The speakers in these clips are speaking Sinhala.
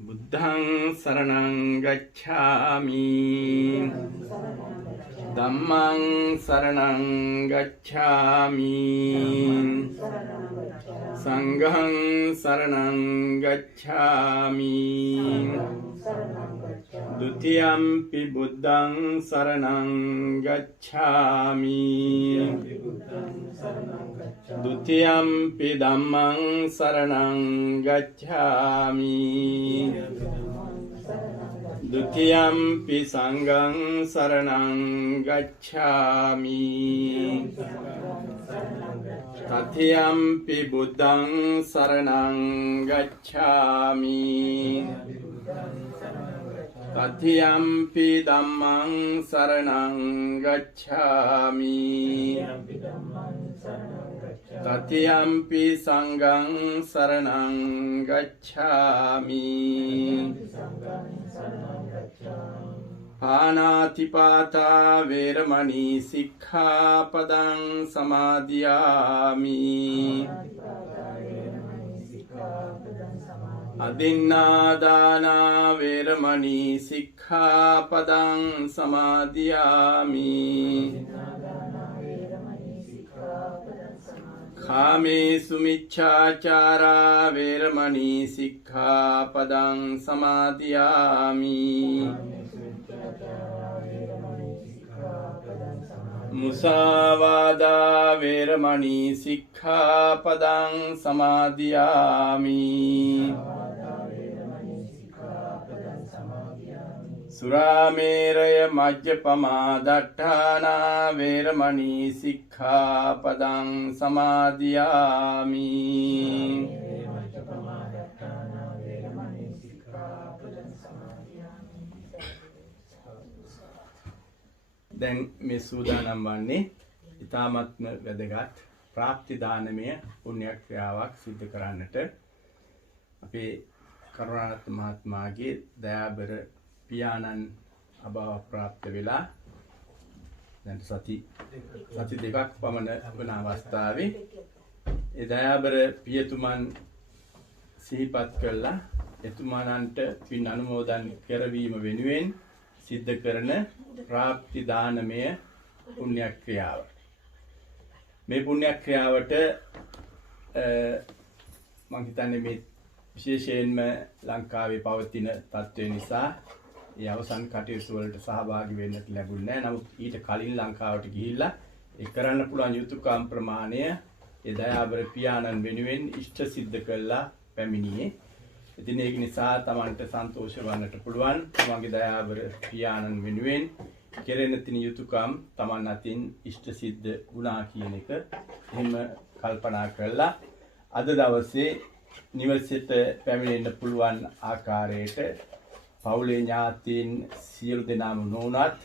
බුද්ධං සරණං ගච්ඡාමි ධම්මං සරණං ගච්ඡාමි සංඝං සරණං ගච්ඡාමි ဒုတိယံ පි බුද්ධං සරණං ගච්ඡාමි ဒုတိယံ පි ධම්මං සරණං ගච්ඡාමි ဒုတိယံ පි සංඝං සරණං ගච්ඡාමි တတိယံ පි බුද්ධං සරණං ගච්ඡාමි တတိယံ පි ධම්මං සරණං ගච්ඡාමි တတိယံ පි සංඝං සරණං ගච්ඡාමි ပါဏာတိပါတာ වේරමණී සික්ඛාපදං සමාදියාමි อดินนาดานาเวรมณีสิกขาปดังสมาธิยามิคาเมสุมิจฉาจาราเวรมณีสิกขาปดังสมาธิยามิมุสาวาดาเวรมณีสิกขาปดังสมาธิยามิสุราเมรยมัจจปมาดัฏฐานาเวรมณีสิกขาปดังสมาธิยามิදැන් මේ සූදානම් වන්නේ ඊ타මත්ම වැදගත් ප්‍රාප්ති දානමය පුණ්‍ය ක්‍රියාවක් සිදු කරන්නට අපේ කරුණාරත්න මහත්මයාගේ දයාබර පියාණන් අභාව ප්‍රාප්ත වෙලා දැන් සති දෙකක් පමණ වන අවස්ථාවේ ඒ දයාබර පියතුමන් සිහිපත් කළා එතුමානන්ට පින් අනුමෝදන් කරවීම වෙනුවෙන් සිද්ධ කරන ප්‍රාප්ති දානමය පුණ්‍ය ක්‍රියාව. මේ පුණ්‍ය ක්‍රියාවට මම හිතන්නේ මේ විශේෂයෙන්ම ලංකාවේ පවතින තත්ත්වය නිසා ඒ අවසන් කටයුතු වලට සහභාගී වෙන්නට ලැබුණේ නැහැ. නමුත් ඊට කලින් ලංකාවට ගිහිල්ලා ඒ කරන්න පුළුවන් යුතුයකම් ප්‍රමාණය ඒ දයාබර පියාණන් වෙනුවෙන් ඉෂ්ට සිද්ධ කළා පැමිණියේ. ඉතින් ඒක නිසා Tamanට සන්තෝෂ වන්නට පුළුවන්. තමන්ගේ දයාබර පියාණන් වෙනුවෙන් කෙරෙන තින යුතුයකම් Taman අතින් ඉෂ්ට සිද්ධ වුණා කියන එක එහෙම කල්පනා කළා. අද දවසේ නිවසේට පැමිණෙන්න පුළුවන් ආකාරයට පවුලේ ඥාතීන් සියලු දෙනාම නොඋනත්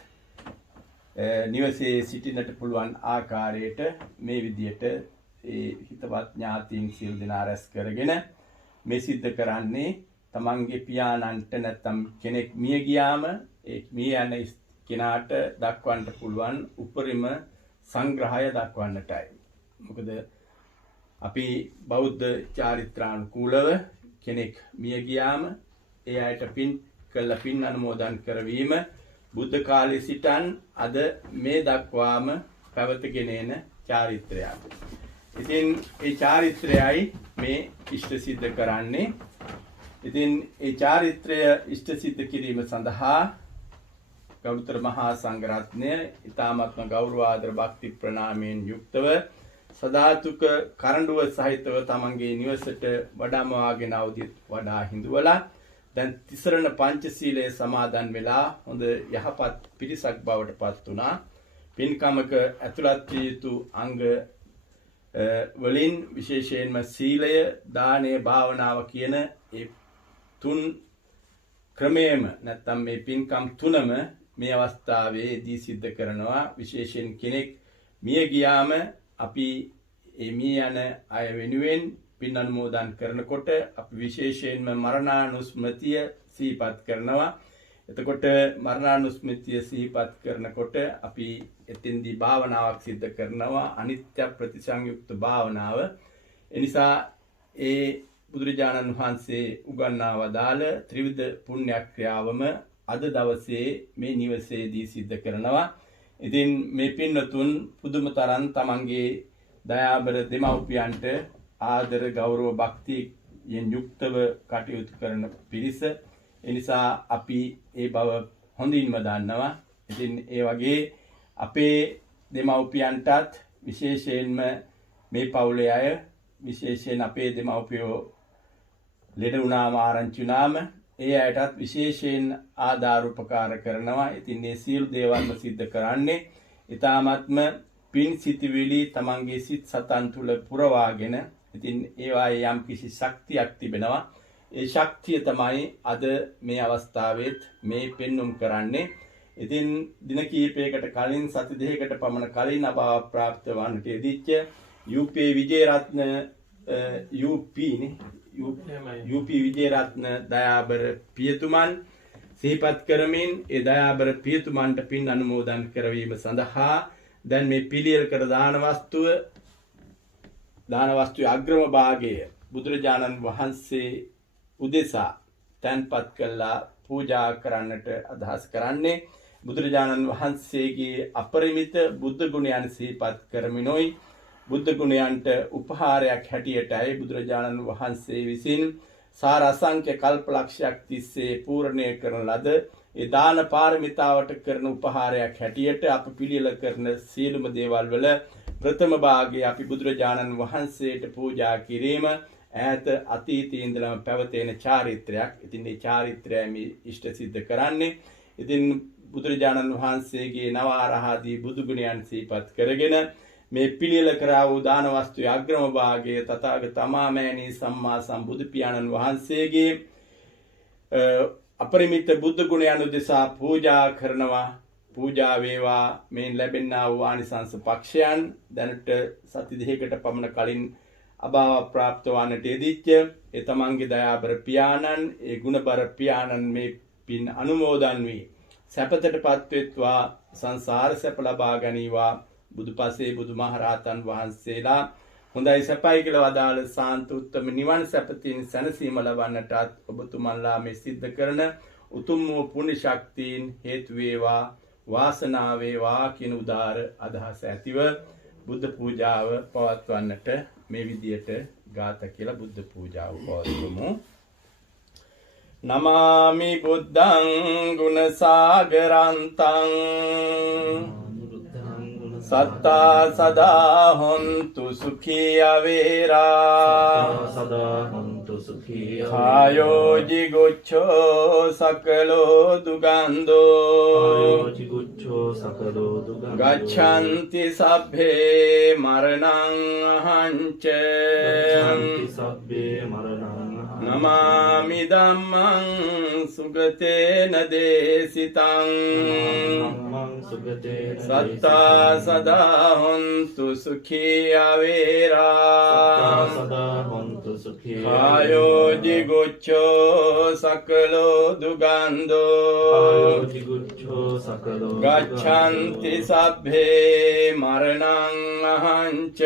නිවසේ සිටින්නට පුළුවන් ආකාරයට මේ විදියට ඒ හිතවත් ඥාතීන් සියලු දෙනා රැස් කරගෙන මේ සිද්ධ කරන්නේ තමන්ගේ පියාණන්ට නැත්නම් කෙනෙක් මිය ගියාම ඒ මිය යන කෙනාට දක්වන්න පුළුවන් උපරිම සංග්‍රහය දක්වන්නටයි. මොකද අපි බෞද්ධ චාරිත්‍රානුකූලව කෙනෙක් මිය ගියාම ඒ අයට පින් අනුමෝදන් කරවීම බුද්ධ කාලයේ සිටන් අද මේ දක්වාම පැවතගෙන එන චාරිත්‍රයක්. ඉතින් ඒ චාරිත්‍රයයි මේ ඉෂ්ට සිද්ධ කරන්නේ. ඉතින් ඒ චාරිත්‍රය ඉෂ්ට සිද්ධ කිරීම සඳහා ගෞතම මහා සංඝරත්නය ඊ타මත්ම ගෞරව ආදර භක්ති ප්‍රණාමයෙන් යුක්තව සදාතුක කරඬුව සහිතව තමන්ගේ නිවසට වඩාමවාගෙන අවදි වඩා හිඳුවලා දැන් තිසරණ පංචශීලයේ සමාදන් වෙලා හොඳ යහපත් පිරිසක් බවට පත් වුණා. පින්කමක ඇතුළත් විය යුතු අංග වලින් විශේෂයෙන්ම සීලය, දානය, භාවනාව කියන ඒ තුන් ක්‍රමයේම නැත්නම් මේ පින්කම් තුනම මේ අවස්ථාවේදී සිද්ධ කරනවා. විශේෂයෙන් කෙනෙක් මිය ගියාම අපි එමී යන අය වෙනුවෙන් පින් අනුමෝදන් කරනකොට අපි විශේෂයෙන්ම මරණානුස්මතිය සිහිපත් කරනවා. එතකොට මරණානුස්මතිය සිහිපත් කරනකොට අපි එතෙන්දී භාවනාවක් සිද්ධ කරනවා, අනිත්‍ය ප්‍රතිසංයුක්ත භාවනාව. එනිසා ඒ බුදුරජාණන් වහන්සේ උගන්වා වදාළ ත්‍රිවිධ පුණ්‍යක්‍රියාවම අද දවසේ මේ නිවසේදී සිද්ධ කරනවා. ඉතින් මේ පින්නතුන් පුදුම තරම් තමන්ගේ දයාබර දෙමව්පියන්ට ආදර ගෞරව භක්තියෙන් යුක්තව කටයුතු කරන පිරිස. එනිසා අපි ඒ බව හොඳින්ම දන්නවා. ඉතින් ඒ වගේ අපේ දෙමව්පියන්ටත් විශේෂයෙන්ම මේ පවුලේ අය, විශේෂයෙන් අපේ දෙමව්පියෝ ලෙඩ වුණාම, ආරංචි වුණාම ඒ අයටත් විශේෂයෙන් ආධාර උපකාර කරනවා. ඉතින් මේ සියලු දේවල්ම සිද්ධ කරන්නේ ඊ타ත්ම පින් සිටිවිලි තමන්ගේ සිත් සතන් තුල පුරවාගෙන. ඉතින් ඒවායේ යම් කිසි ශක්තියක් තිබෙනවා. ඒ ශක්තිය තමයි අද මේ අවස්ථාවෙත් මේ පෙන්눔 කරන්නේ. ඉතින් දින කිහිපයකට කලින්, සති දෙකකට පමණ කලින් අභාව ප්‍රාප්ත වන්නට යෙදිච්ච UP විජේරත්න UP විජේරත්න දයාබර පියතුමන් සිහිපත් කරමින් ඒ දයාබර පියතුමන්ට පින් අනුමෝදන් කරවීම සඳහා දැන් මේ පිළියෙල කර දාන වස්තුවේ අග්‍රම භාගය බුදුරජාණන් වහන්සේ උදෙසා තැන්පත් කළා පූජා කරන්නට අදහස් කරන්නේ. බුදුරජාණන් වහන්සේගේ අපරිමිත බුද්ධ ගුණයන් සිහිපත් කරමිනොයි බුද්ධ ගුණයන්ට උපහාරයක් හැටියටයි බුදුරජාණන් වහන්සේ විසින් සාර අසංඛ්‍ය කල්පලක්ෂයක් තිස්සේ පූර්ණය කරන ලද ඒ දාන පාරමිතාවට කරන උපහාරයක් හැටියට අප පිළියෙල කරන සියලුම දේවල් වල ප්‍රථම භාගය අපි බුදුරජාණන් වහන්සේට පූජා කිරීම ඈත අතීතයේ ඉඳලම පැවතෙන චාරිත්‍රයක්. ඉතින් මේ චාරිත්‍රය මේ ඉෂ්ට සිද්ධ කරන්නේ. ඉතින් බුදුරජාණන් වහන්සේගේ නව ආරහාදී බුදු ගුණයන් සිහිපත් කරගෙන මේ පිළියෙල කරා වූ දාන වස්තුවේ අග්‍රම භාගයේ තථාගත අමාමෑණී සම්මා සම්බුදු පියාණන් වහන්සේගේ අපරිමිත බුද්ධ ගුණයන් උදෙසා පූජා කරනවා. පූජා වේවා. මේ ලැබෙනා වූ ආනිසංස පක්ෂයන් දැනට සති දෙකකට පමණ කලින් අභාව ප්‍රාප්ත වන්නට යෙදිච්ච ඒ තමන්ගේ දයාබර පියාණන්, ඒ ගුණබර පියාණන් මේ පින් අනුමෝදන් වී සැපතටපත් වෙත්වා, සංසාර සැප ලබා ගනීවා. බුදුපසේ බුදුමහරහතන් වහන්සේලා හොඳයි සැපයි කියලා වදාළ සාන්ත උත්තම නිවන් සැපතින් සැනසීම ලබන්නටත් ඔබතුමන්ලා මේ සිද්ධ කරන උතුම් වූ පුණ්‍ය ශක්තියින් හේතු වේවා, වාසනාව වේවා කියන උදාර අදහස ඇතිව බුද්ධ පූජාව පවත්වන්නට මේ විදියට ගාථා කියලා බුද්ධ පූජාව පවත්වමු. නමාමි බුද්ධං ගුණ සාගරන්තං සත්තා සදා හොන්තු සුඛී අවේරා සදා හොන්තු සුඛී කායෝ ජිගුච්ඡෝ සකලෝ දුගන්ධෝ ගච්ඡන්ති සබ්බේ මරණං අහංච නමාමි ධම්මං සුගතේන දේසිතං සත්තා සදා හොන්තු සුඛී අවේරා කායෝ ජිගුච්ඡෝ සකලෝ දුගන්ධෝ ගච්ඡන්ති සබ්බේ මරණං අහංච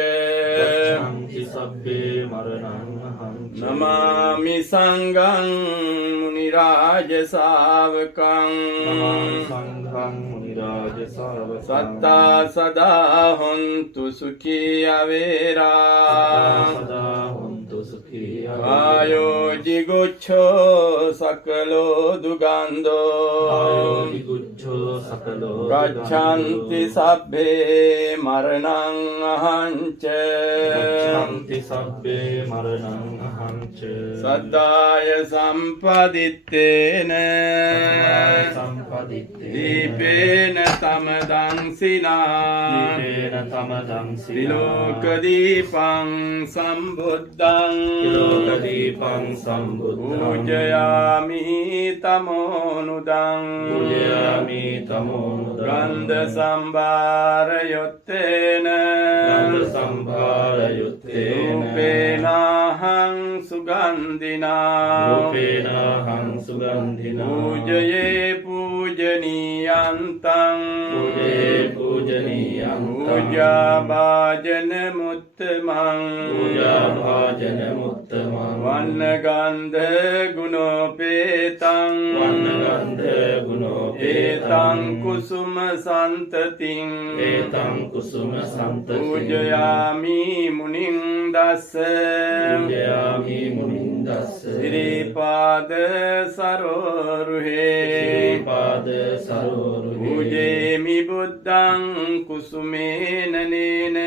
නමාමි සංඝං මුනි රාජ ශාවකං සත්තා සදා හොන්තු සුඛී අවේරා කායෝ ජිගුච්ඡෝ සකලෝ දුගන්ධෝ ගච්ඡන්ති සබ්බේ මරණං අහංච සද්දාය සම්පදිත්තේන දීපේන තමදං සිනා ත්‍රිලෝක දීපං සම්බුද්ධං පූජයාමි තමෝනුදං ගන්ධ සම්භාර යොත්තේන සම්භාරයුත්තේන රූපේනහං සුගන්ධිනා රූපේනහං සුගන්ධිනා පූජයේ පූජනීයන්තං පූජේ පූජනීයං පූජා භාජන මුත්තමං පූජා භාජන මුත්තමං වන්න ගන්ධ ගුණෝපේතං වන්න ගන්ධ ගුණෝපේතං ඒතං කුසුම සන්තතින් ඒතං කුසුම සන්තති පූජයාමි මුනිං දස්ස පූජයාමි මුනිං දස්ස සිරිපාද සරෝරුහේ ශ්‍රීපාද සරෝරුහේ පූජේමි බුද්ධං කුසුමේන නේන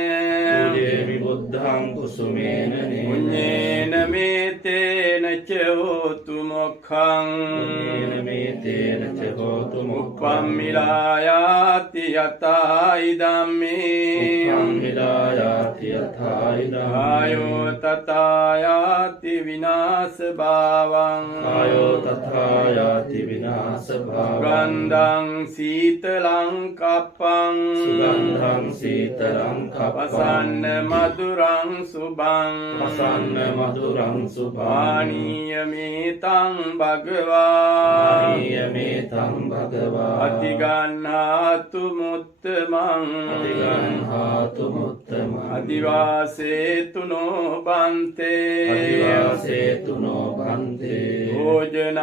පූජේමි බුද්ධං කුසුමේන නේන පුඤ්ඤේන මේතේන ච හෝතු මොක්ඛං පුඤ්ඤේන මේතේන ච හෝතු මොක්ඛං උප්පම්මිලායාති යතා ඉදම්මේ උප්පම්මිලායාති යථා ඉදං ආයෝ තථායාති විනාශ භාවං ආයෝ තථා යාති විනාශ භාවං ගන්ධං සීතලං කප්පං සුගන්ධං සීතලං කප්පං වසන්න මధుරං සුභං වසන්න මధుරං සුභං පානීය මේතං භගවා මේතං භගවා අතිගන්හාතු මුත්තමං අතිගන්හාතු මුත්තමං අදිවාසේතුනෝ බන්තේ අදිවාසේතුනෝ බන්තේ භෝජනං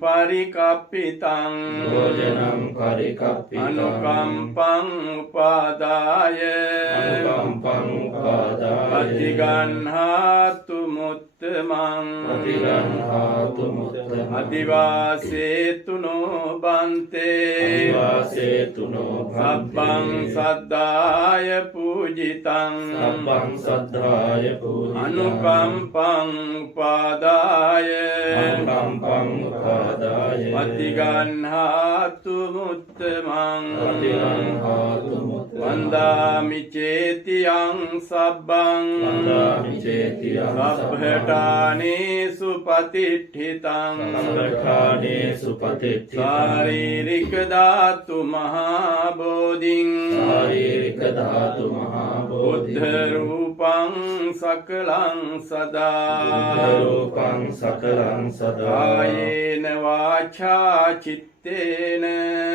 පරිකප්පිතං භෝජනං පරිකප්පිතං අනුකම්පං උපාදාය අනුකම්පං උපාදාය අතිගන්හාතු මුත්තමං අතිගන්හාතු මුත්තමං අදිවාසේතුනෝ බන්තේ අදිවාසේතුනෝ සබ්බං සද්ධාය පූජිතං සබ්බං සද්ධාය පූජිතං අනුකම්පං උපාදාය අනුකම්පං උපාදාය අතිගන්හාතු මුත්තමං අතිගන්හාතු මුත්තමං වන්දාමි චේතියං සබ්බං වන්දාමි චේතියං සබ්බඨානේසු පතිට්ඨිතං සබ්බඨානේසු පතිට්ඨිතං ශාරීරික ධාතු මහා බෝධින් ශාරීරික ධාතු මහා බෝධි බුද්ධ රූපං සකලං සදා රූපං සකලං සදා කායේන වාචා චිත්තේන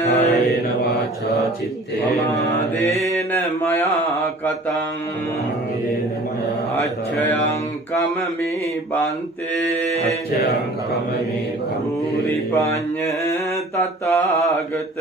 කායේන වාචා චිත්තේන ප්‍රමාදේන මයා කතං මාර්ගේන මයා අච්ඡයං කමමේ බන්තේ අච්ඡයං කමමේ බන්තේ රූරිපඤ්ඤ තථාගත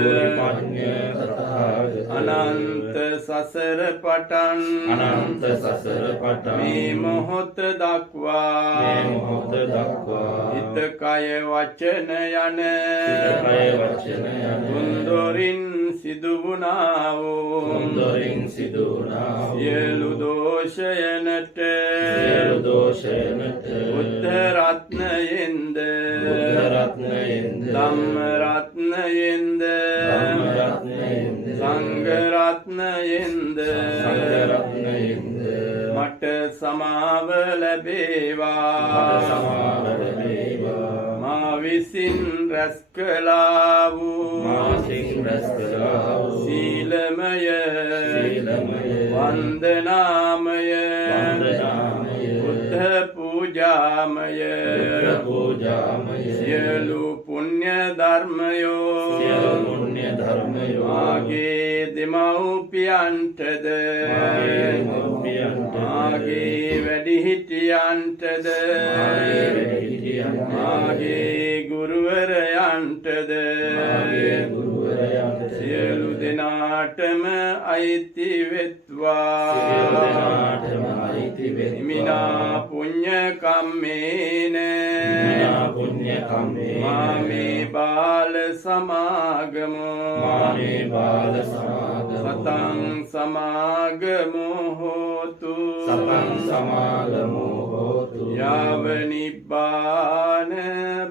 රූරිපඤ්ඤ තථාගත අනන්ත සසර පටන් අනන්ත සසර පටන් මේ මොහොත දක්වා මේ මොහොත දක්වා හිත කය වචන යන සිත කය වචන යන තුන්දොරින් සිදුවුණා වූ තුන්දොරින් සිදුවුණා වූ සියලු දෝෂයනට සියලු දෝෂයනට බුද්ධ රත්නයෙන්ද බුද්ධ රත්නයෙන්ද ධම්ම රත්නයෙන්ද ධම්ම රත්නයෙන්ද සංඝ රත්නයෙන්ද සංඝ රත්නයෙන්ද මට සමාව ලැබේවා මට සමාව ලැබේවා මා විසින් රැස් කළා වූ මා විසින් රැස් කළා වූ සීලමය සීලමය වන්දනාමය වන්දනාමය බුද්ධ පූජාමය බුද්ධ පූජාමය සියලු පුණ්‍ය ධර්මයෝ සියලු පුණ්‍ය ධර්මයෝ මාගේ දෙමව්පියන්ටද මාගේ දෙමව්පියන්ටද මාගේ වැඩිහිටියන්ටද මාගේ වැඩිහිටියන්ටද මාගේ ගුරුවරයන්ටද මාගේ ගුරුවරයන්ට සියලු දෙනාටම අයිති වෙත්වා සියලු දෙනාටම අයිති වෙත්වා හිමිනා පුඤ්ඤ කම්මේන හිමිනා පුඤ්ඤ කම්මේන මාමේ බාල සමාගමෝ මාමේ බාල සමාගමෝ සතං සමාගමෝ හෝතු සතං සමාගමෝ හෝතු යාව නිබ්බාන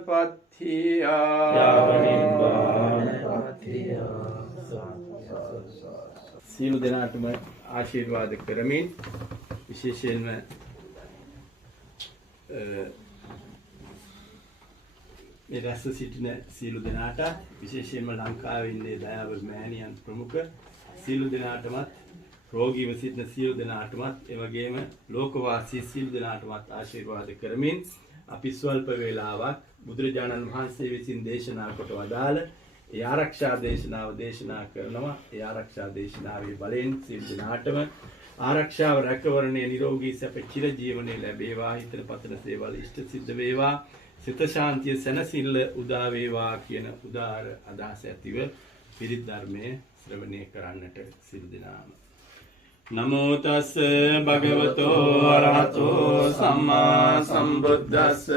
පත්තියා යාව නිබ්බාන පත්තියා. සියලු දෙනාටම ආශිර්වාද කරමින් විශේෂයෙන්ම මේ රැස් සිටින සියලු දෙනාට විශේෂයෙන්ම ලංකාවේ ඉන්නේ දයාව මෑණියන් ප්‍රමුඛ සියලු දෙනාටමත් රෝගීව සිටින සියලු දෙනාටමත් එවැගේම ලෝකවාසී සියලු දෙනාටමත් ආශිර්වාද කරමින් අපි ස්වල්ප වේලාවක් බුදුරජාණන් වහන්සේ විසින් දේශනා කොට වදාළ ඒ ආරක්ෂා දේශනාව දේශනා කරනවා. ඒ ආරක්ෂා දේශනාවේ බලෙන් සියලු දෙනාටම ආරක්ෂාව රැකවරණය නිරෝගී සැප චිර ජීවනයේ ලැබේවා. හිතන පතන සේවල ඉෂ්ට සිද්ධ වේවා. සිත ශාන්තිය සැනසෙල්ල උදා වේවා කියන උදාර අදහස ඇතිව පිරිත් ධර්මයේ ශ්‍රවණය කරන්නට සිල් දෙනාම. නමෝ තස් භගවතෝ අරහතෝ සම්මා සම්බුද්දස්ස.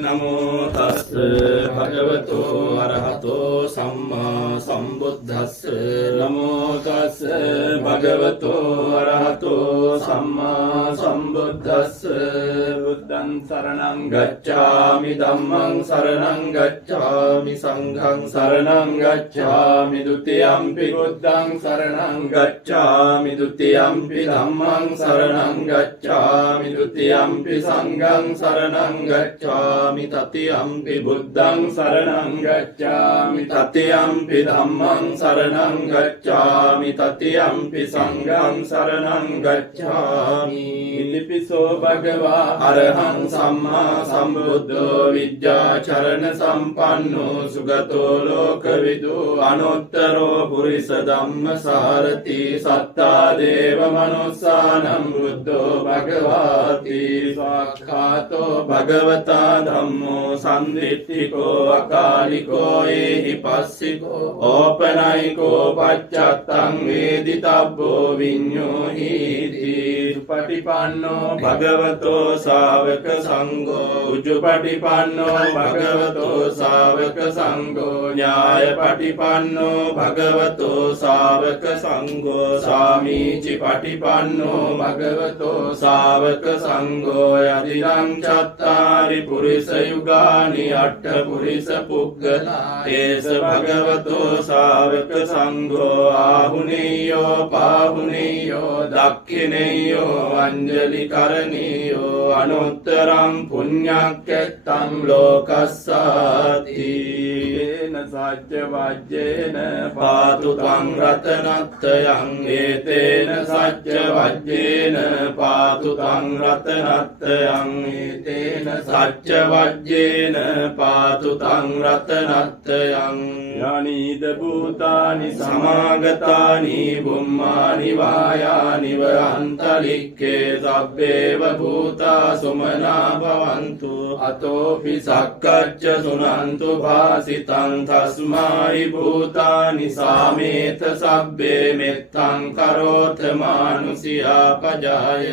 නමෝ තස් භගවතෝ අරහතෝ සම්මා සම්බුද්දස්ස. නමෝ තස් භගවතෝ අරහතෝ සම්මා සම්බුද්දස්ස. බුද්ධං සරණං ගච්ඡාමි ධම්මං සරණං ගච්ඡාමි සංඝං සරණං ගච්ඡාමි ဒ ුතියම්පි බුද්ධං සරණං ගච්ඡාමි ဒ ුතියම්පි ධම්මං සරණං ගච්ඡාමි ဒ ුතියම්පි සංඝං සරණං ගච්ඡාමි තතියම්පි බුද්ධං සරණං ගච්ඡාමි තතියම්පි ධම්මං සරණං ගච්ඡාමි තතියම්පි සංඝං සරණං ගච්ඡාමි. ඉතිපිසෝ භගවා අරහං සම්මා සම්බුද්ධෝ විද්‍යාචරණ සම්පන්නෝ සුගතෝ ලෝකවිදු අනුත්තරෝ පුරිස ධම්මසාරති සත්තා දේව මනුස්සානම් බුද්ධෝ භගවාති ස්වාක්ඛාතෝ භගවතා ධම්මෝ සම්දිට්ඨිකෝ අකාලිකෝ ඒහි පස්සිකෝ ඕපනයිකෝ පච්චත්තං වේදිතබ්බෝ විඤ්ඤෝහීති. උජුපටිපන්නෝ භගවතෝ ශාවක සංඝෝ උජුපටිපන්නෝ භගවතෝ ශාවක සංඝෝ ඥායපටිපන්නෝ භගවතෝ ශාවක සංඝෝ සාමීචි පටිපන්නෝ භගවතෝ ශාවක සංඝෝ යදිදං චත්තාරි පුරිස යුගානි අට්ඨ පුරිස පුග්ගලා ඒස භගවතෝ ශාවක සංඝෝ ආහුනේයෝ පාහුනේයෝ දක්ඛිනේයෝ අංජලි කරණීයෝ අනුත්තරං පුඤ්ඤක්කෙත්තං ලෝකස්සාති. ඒන සච්ච වජ්ජේන පාතු තං රතනත්තයං ඒතේන සච්ච වජ්ජේන පාතු තං රතනත්තයං ඒතේන සච්ච වජ්ජේන පාතු තං රතනත්තයං. යනීද භූතානි සමාගතානි බුම්මානි වායානි වහන්තලික්කේ සබ්බේව භූතා සුමනා භවන්තු අතෝපි සක්කච්ඡ සුනන්තු භාසිතං තස්මායි භූතානි සාමේත සබ්බේ මෙත්තං කරෝත මානුසියා පජාය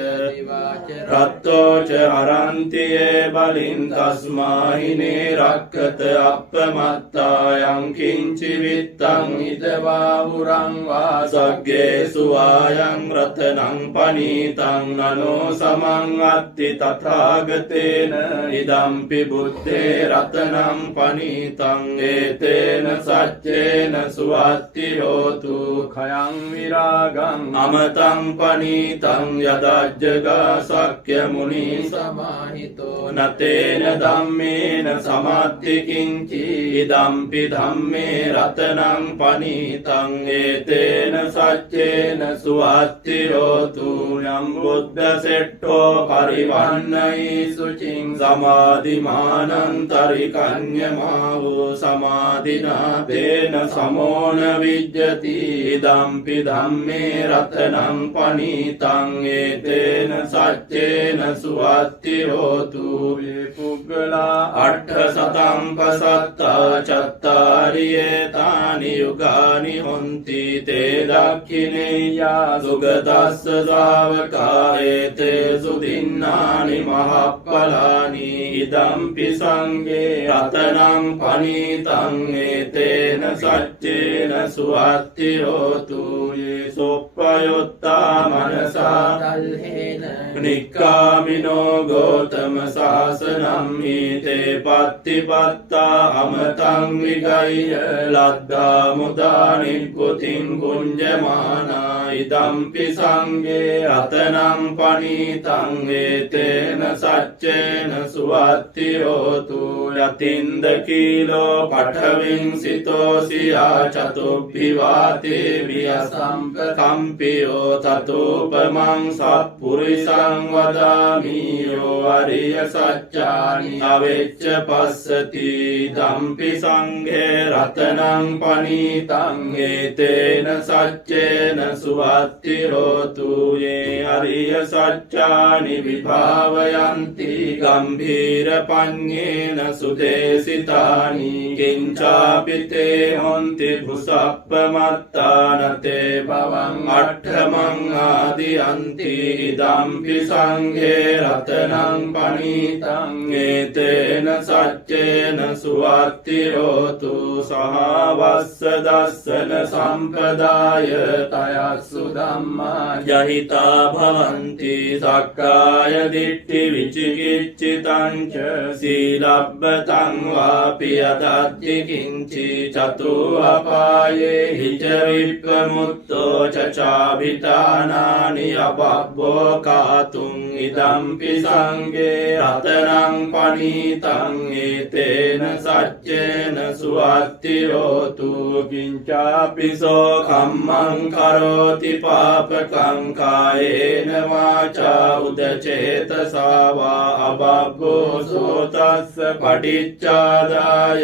රත්තෝච හරන්තියේ බලින් තස්මාහිනේ රක්කත අප්පමත්තායං කිංචි විත්තං ඉදවා වුරං වාසග්ගේ සුවායං රතනං පනීතං නනෝ සමං අත්ති තථාගතේන ඉදම්පි බුද්ධේ රතනං පනීතං ඒතේන සච්චේන සුවත්ති හෝතු khයං විරාගං අමතං පනීතං යදජ්ජගා සක්්‍ය මුනි සමාහිතෝ නතේන ධම්මේන සමත්ති කිංචි ඉදම්පි ධම්මේ රතනං පනීතං ඒතේන සච්චේන සුවත්ති හෝතු. යම් බුද්ධ සෙට්ඨෝ පරිවන්නයි සුචින් සමාධිමානන්තරි කඤ්ඤමාවෝ සමාධිනා තේන සමෝන විජ්ජති ඉදම්පි ධම්මේ රතනං පනීතං ඒතේන සච්චේන සුවත්ති හෝතු. වේ පුග්ගලා අට්ඨ සතං පසත්තා චත්තාරියේ තානි යුගානි හොන්ති තේ දක්ඛිනේයා සුගතස්ස ශාවකා ඒතේ සුදින්නානි මහප්පලානි ඉදම්පි සංඝේ රතනං පනීතං ඒතේන සච්චේන සුවත්ති හෝතු. යේ සොප්පයොත්තා මනසා කල්හෙන නික්කාමිනෝ ගෝතම සාසනම් හිතේ පත්තිපත්තා අමතං විගය්‍ය ලද්දා මුදා නිප්පුතින් කුඤ්ජමානා ඉදම්පි සංඝේ අතනං පනීතං වේතේන සච්චේන සුවත්ති හෝතු යතින්ද කීලෝ පඨවින් සිතෝසියා චතුබ්බිවාතේ වියසම්පකම්පියෝ තතෝපමං සප්පුරිසං වදාමියෝ අරිය සච්චානි අවෙච්ච පස්සති දම්පි සංඝේ රතනං පනීතං ඒතේන සච්චේන සුවත්ති හෝතු යේ අරිය සච්චානි විභාවයන්ති ගම්භීර පඤ්ඤේන සුදේසිතානි කිංචාපිතේ හොන්ති පුසප්පමත්තානතේ බවං අට්ඨමං ආදියන්ති ඉදම්පි සංඝේ රතනං පනීතං ඒතේන සච්චේන සුවත්ති හෝතු සහවස්ස දස්සන සම්පදාය තයස්සු ධම්මා යහිතා භවන්ති සක්කාය දිට්ඨි විචිකිච්ඡිතං ච සීලබ්බතං වාපි යදත්ති කිංචි චතු අපායේ හිච විප්පමුත්තෝ චචාභිතානානි අපබ්බෝ කාතුං ඉදම්පි සංඝේ රතනං පනීතං ඒතේන සච්චේන සුවත්ති හෝතු කිංචාපිසෝ කම්මං කරෝති පාපකං කායේන වාචා උදචේතසා වා අබබ්බෝ සෝතස්ස පටිච්චාදාය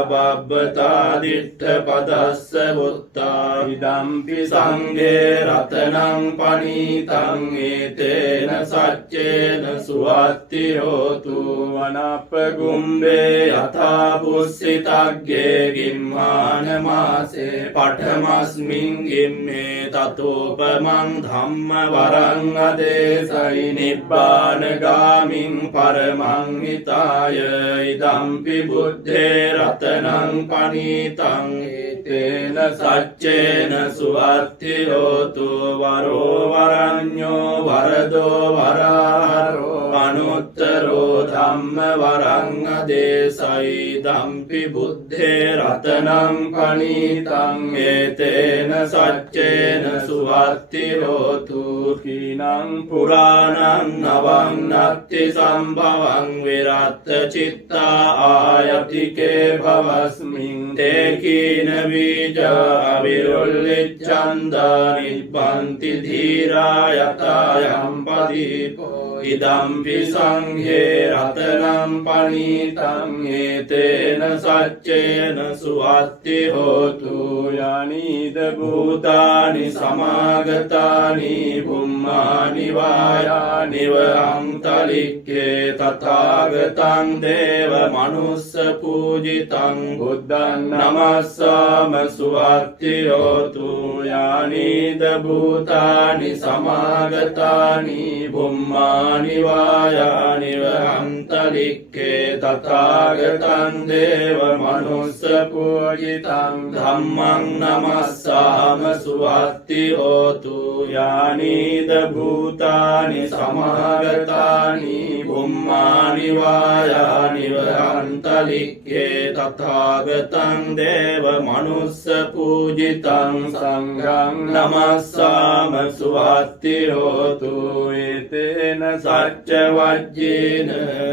අබබ්බතා දිට්ඨ පදස්ස වුත්තා ඉදම්පි සංඝේ රතනං පනීතං ඒතේන සච්චේන සුවත්ති හෝතු වනප්පගුම්බේ යථා පුස්සිතග්ගේ ගිම්මාන මාසේ පඨමස්මින් ගිම්මේ තතෝපමං ධම්ම වරං අදේසයි නිබ්බානගාමින් පරමං හිතාය ඉදම්පි බුද්ධේ රතනං පනීතං ඒතේන සච්චේන සුවත්ති හෝතු වරෝ වරඤ්ඤෝ වරදෝ වරාහරෝ අනුත්තරෝ ධම්ම වරං අදේසයි දම්පි බුද්ධේ රතනං පනීතං ඒතේන සච්චේන සුවත්ති හෝතු කීනං පුරාණං නවං නත්ති සම්භවං විරත්ත චිත්තා ආයතිකේ භවස්මින් තේ කීන බීජා විරුල්ලිච්ඡන්දා නිබ්බන්ති ධීරා යතයම් පදීපෝ ඉදම්පි සංඝේ රතනං පනීතං ඒතේන සච්චේන සුවත්ති හෝතු යනිද භූතානි සමාගතානි බුම්මානි වායානි වංතලික්කේ තථාගතං දේව මනුස්ස පූජිතං බුද්ධං නමස්සාම සුවත්ති හෝතු යනිද භූතානි සමාගතානි බුම්මානි වායානි වංතලික්කේ තථාගතං දේව මනුස්ස පූජිතං ධම්මං නමස්සාම සුවත්ති හෝතු යානිද භූතානි සමාගතානි බුම්මානි වායානි වංතලික්කේ තථාගතං දේව මනුස්ස පූජිතං සංඝං නමස්සාම සුවත්ති හෝතු ඒතේන සච්ච වජ්ජේන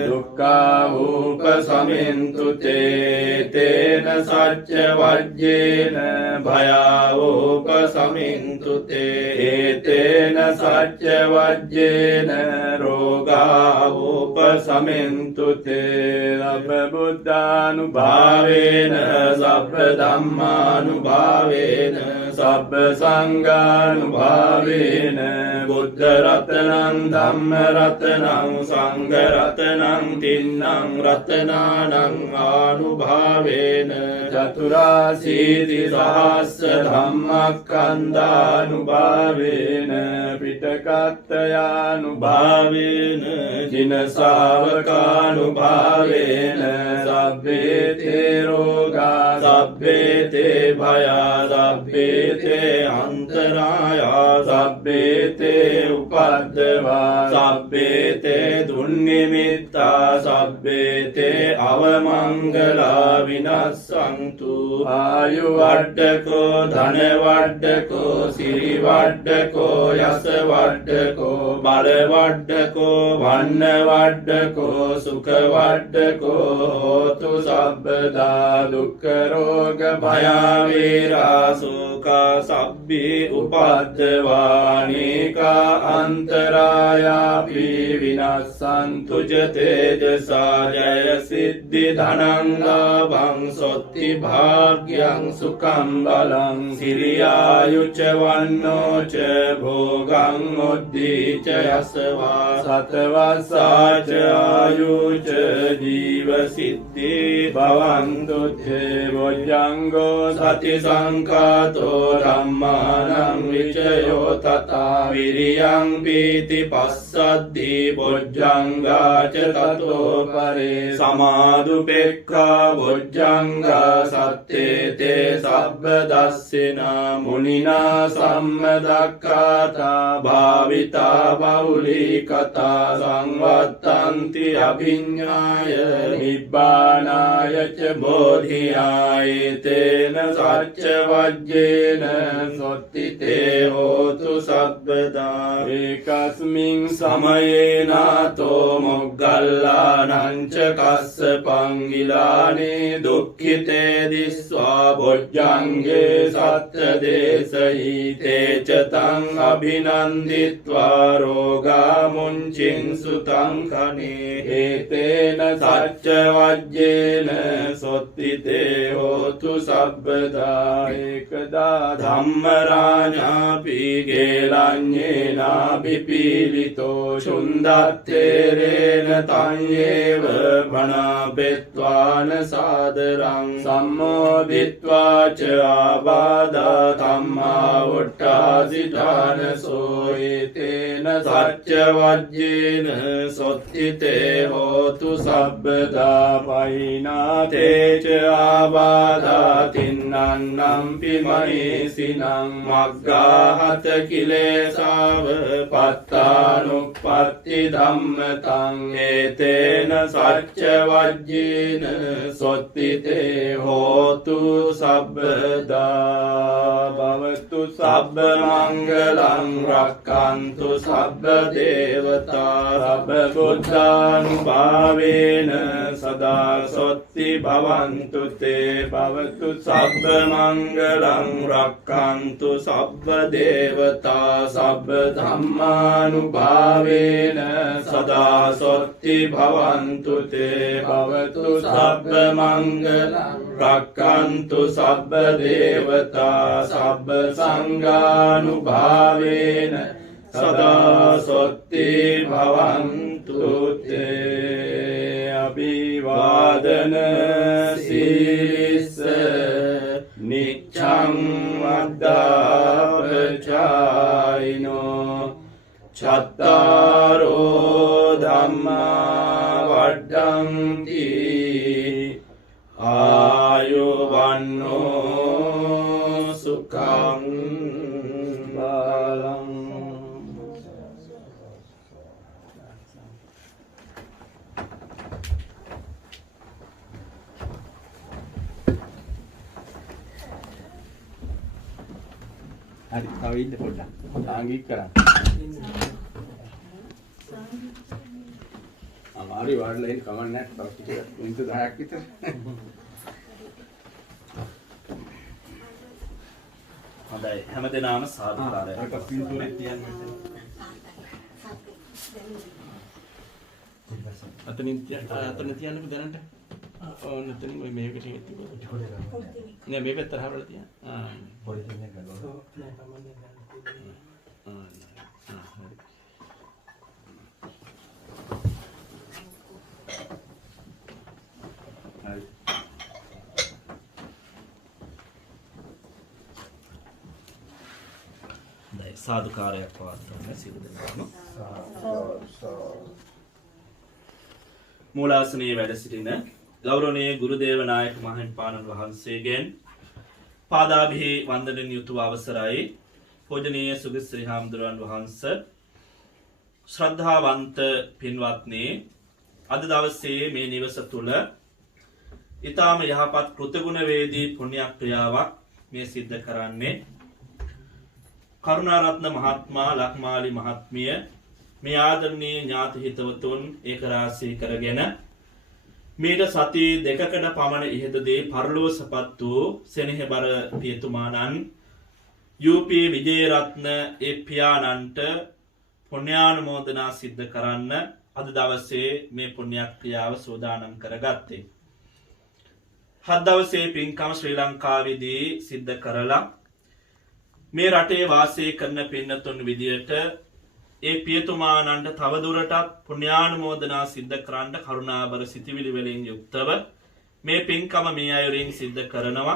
දුක්ඛාවූප සමින්තු තේන සච්ච වජ්ජේන භයාවූප සමින්තු තේන සච්ච වජ්ජේන රෝගාවූප සමින්තු තේ ලබ්බ බුද්ධානුභාවේන සබ්බ ධම්මානුභාවේන සබ්බ සංඝානුභාවේන බුද්ධ රතනං ධම්ම රතනං සංඝ රතනං තින්නං රතනානං ආනුභාවේන චතුරාසීති සහස්ස ධම්මස්කන්ධානුභාවේන පිටකත්තයානුභාවේන जिन सावकानुभावेन सब्बे ते रोगा सब्बे ते भया सब्बे ते अंतराया सब्बे ते उपद्रवा सब्बे ते दुर्निमित्ता सब्बे ते अवमंगला विनश्यन्तु आयुवड्डको धनवड्डको सिरिवड्डको यशवड्डको बलवड्डको वन्नवड्डको सुखवड्डको होतु सब्बदा दुःखरोग भयावीरा शोका सब्बी उपद्रवाणिका अन्तरायापि विनश्यन्तु च तेजसा जय सिद्धि धनं लाभं सोत्ति भाग्यं सुखं बलं सिरियायु च वन्नो च भोगं मुद्धि च यशवा सतवसा च आयु च जीव सिद्धि भवन्तु ते भुजंगो सति संकातो धम्मानं विचयो तथा विरियं पीति पश्यद्धि भुजंगा च ततो परे समादुपेक्खा भुजंगा सत्ते ते सब्बदस्सिना मुनिना सम्मदक्खाता भाविता बाहुली कथा संवत्तन्ति अभिज्ञाय निब्बाणाय च बोधियाय तेन सच्चवज्जेन सोत्तिते होतु सब्बदा एकस्मिन् समये नातो मोग्गल्लानं च कस्सपं गिलानि दुःखिते दिस्वा भुजंगे सत्यदेशयिते च तं अभिनन्दित्वा रोगामुञ्चिन् सुतं खने एतेन सच्चवज्जेन सोत्तिते होतु सब्बदा एकदा धम्मराजापि गेलान्येनाभिपीडितो शुन्दत्तेरेण तन्येव भणापेत्वान् सादरं सम्मोदित्वा च आबादा तम्मावुट्टासिधानसो एतेन सच्चवज्जेन सोत्तिते होतु सब्बदा पैनाते च आबादा तिन्नन्नं पिमनीसिनं मग्गाहत किलेशाव पत्तानुपत्ति धम्मतं एतेन सच्चवज्जेन सोत्तिते होतु सब्बदा भवतु सब्ब मंगलं रक्षन्तु सब्ब देवता सब्ब बुद्धानुभावेन सदा सोत्ति भवन्तु ते भवतु सब्ब मंगलं रक्षन्तु सब्ब देवता सब्ब धम्मानुभावेन सदा सोत्ति भवन्तु ते भवतु सब्ब मंगलं रक्षन्तु सब्ब देवता सब्ब संगानुभावेन सदा सोत्ति भवन्तु ते अभिवादन शीर्ष नित्यं वद्दापचारिणो चत्तारो धम्मा वर्धन्ति आयुवन्नो सुखं बलम् හරි තව ඉන්න පොඩ්ඩක් ආංගික කරන්න අමාරු වඩලා ඉන්න කමක් නැහැ තව ටිකක් මිනිත්තු 10ක් විතර හොඳයි හැමදෙනාම සාදුකාරය අර පින්තූරේ තියන්න අතනින් තියන්නකෝ දැනට ඕන එතනින් ඔය මේක ටිකක් තිබුණා නෑ මේ පැත්තට හරවලා තියන්න පොඩි දෙයක් ගන්නවා නෑ තමන්නේ සාදුකාරයක් පවත්වන්න සිදු වෙනවා. මූලාසනයේ වැඩ සිටින ගෞරවනීය ගුරුදේව නායක මහින්පාණන් වහන්සේගෙන් පාදාභි වන්දනෙන් යුතුව අවසරයි. පූජනීය සුගතශ්‍රී හාමුදුරුවන් වහන්සේ, ශ්‍රද්ධාවන්ත පින්වත්නි, අද දවසේ මේ නිවස තුල ඊටාම යහපත් කෘතගුණ වේදී පුණ්‍ය ක්‍රියාවක් මේ සිද්ධ කරන්නේ කරුණාරත්න මහත්මයා, ලක්මාලි මහත්මිය මේ ආදරණීය ඥාති හිතවතුන් ඒක රාශී කරගෙන මීට සති දෙකකට පමණ ඉහතදී පරලෝව සපත් වූ සෙනෙහබර පියතුමාණන් UP විජේරත්න ඒ පියාණන්ට පුණ්‍යානුමෝදනා සිද්ධ කරන්න අද දවසේ මේ පුණ්‍ය ක්‍රියාව සෝදානම් කරගත්තේ. හත් දවසේ පින්කම ශ්‍රී ලංකාවේදී සිද්ධ කරලා මේ රටේ වාසය කරන පින්නතුන් විදියට ඒ පියතුමාණන්ට තවදුරටත් පුණ්‍යානුමෝදනා සිද්ධ කරන්න කරුණාබර සිතිවිලි වලින් යුක්තව මේ පින්කම මේ අයුරින් සිද්ධ කරනවා.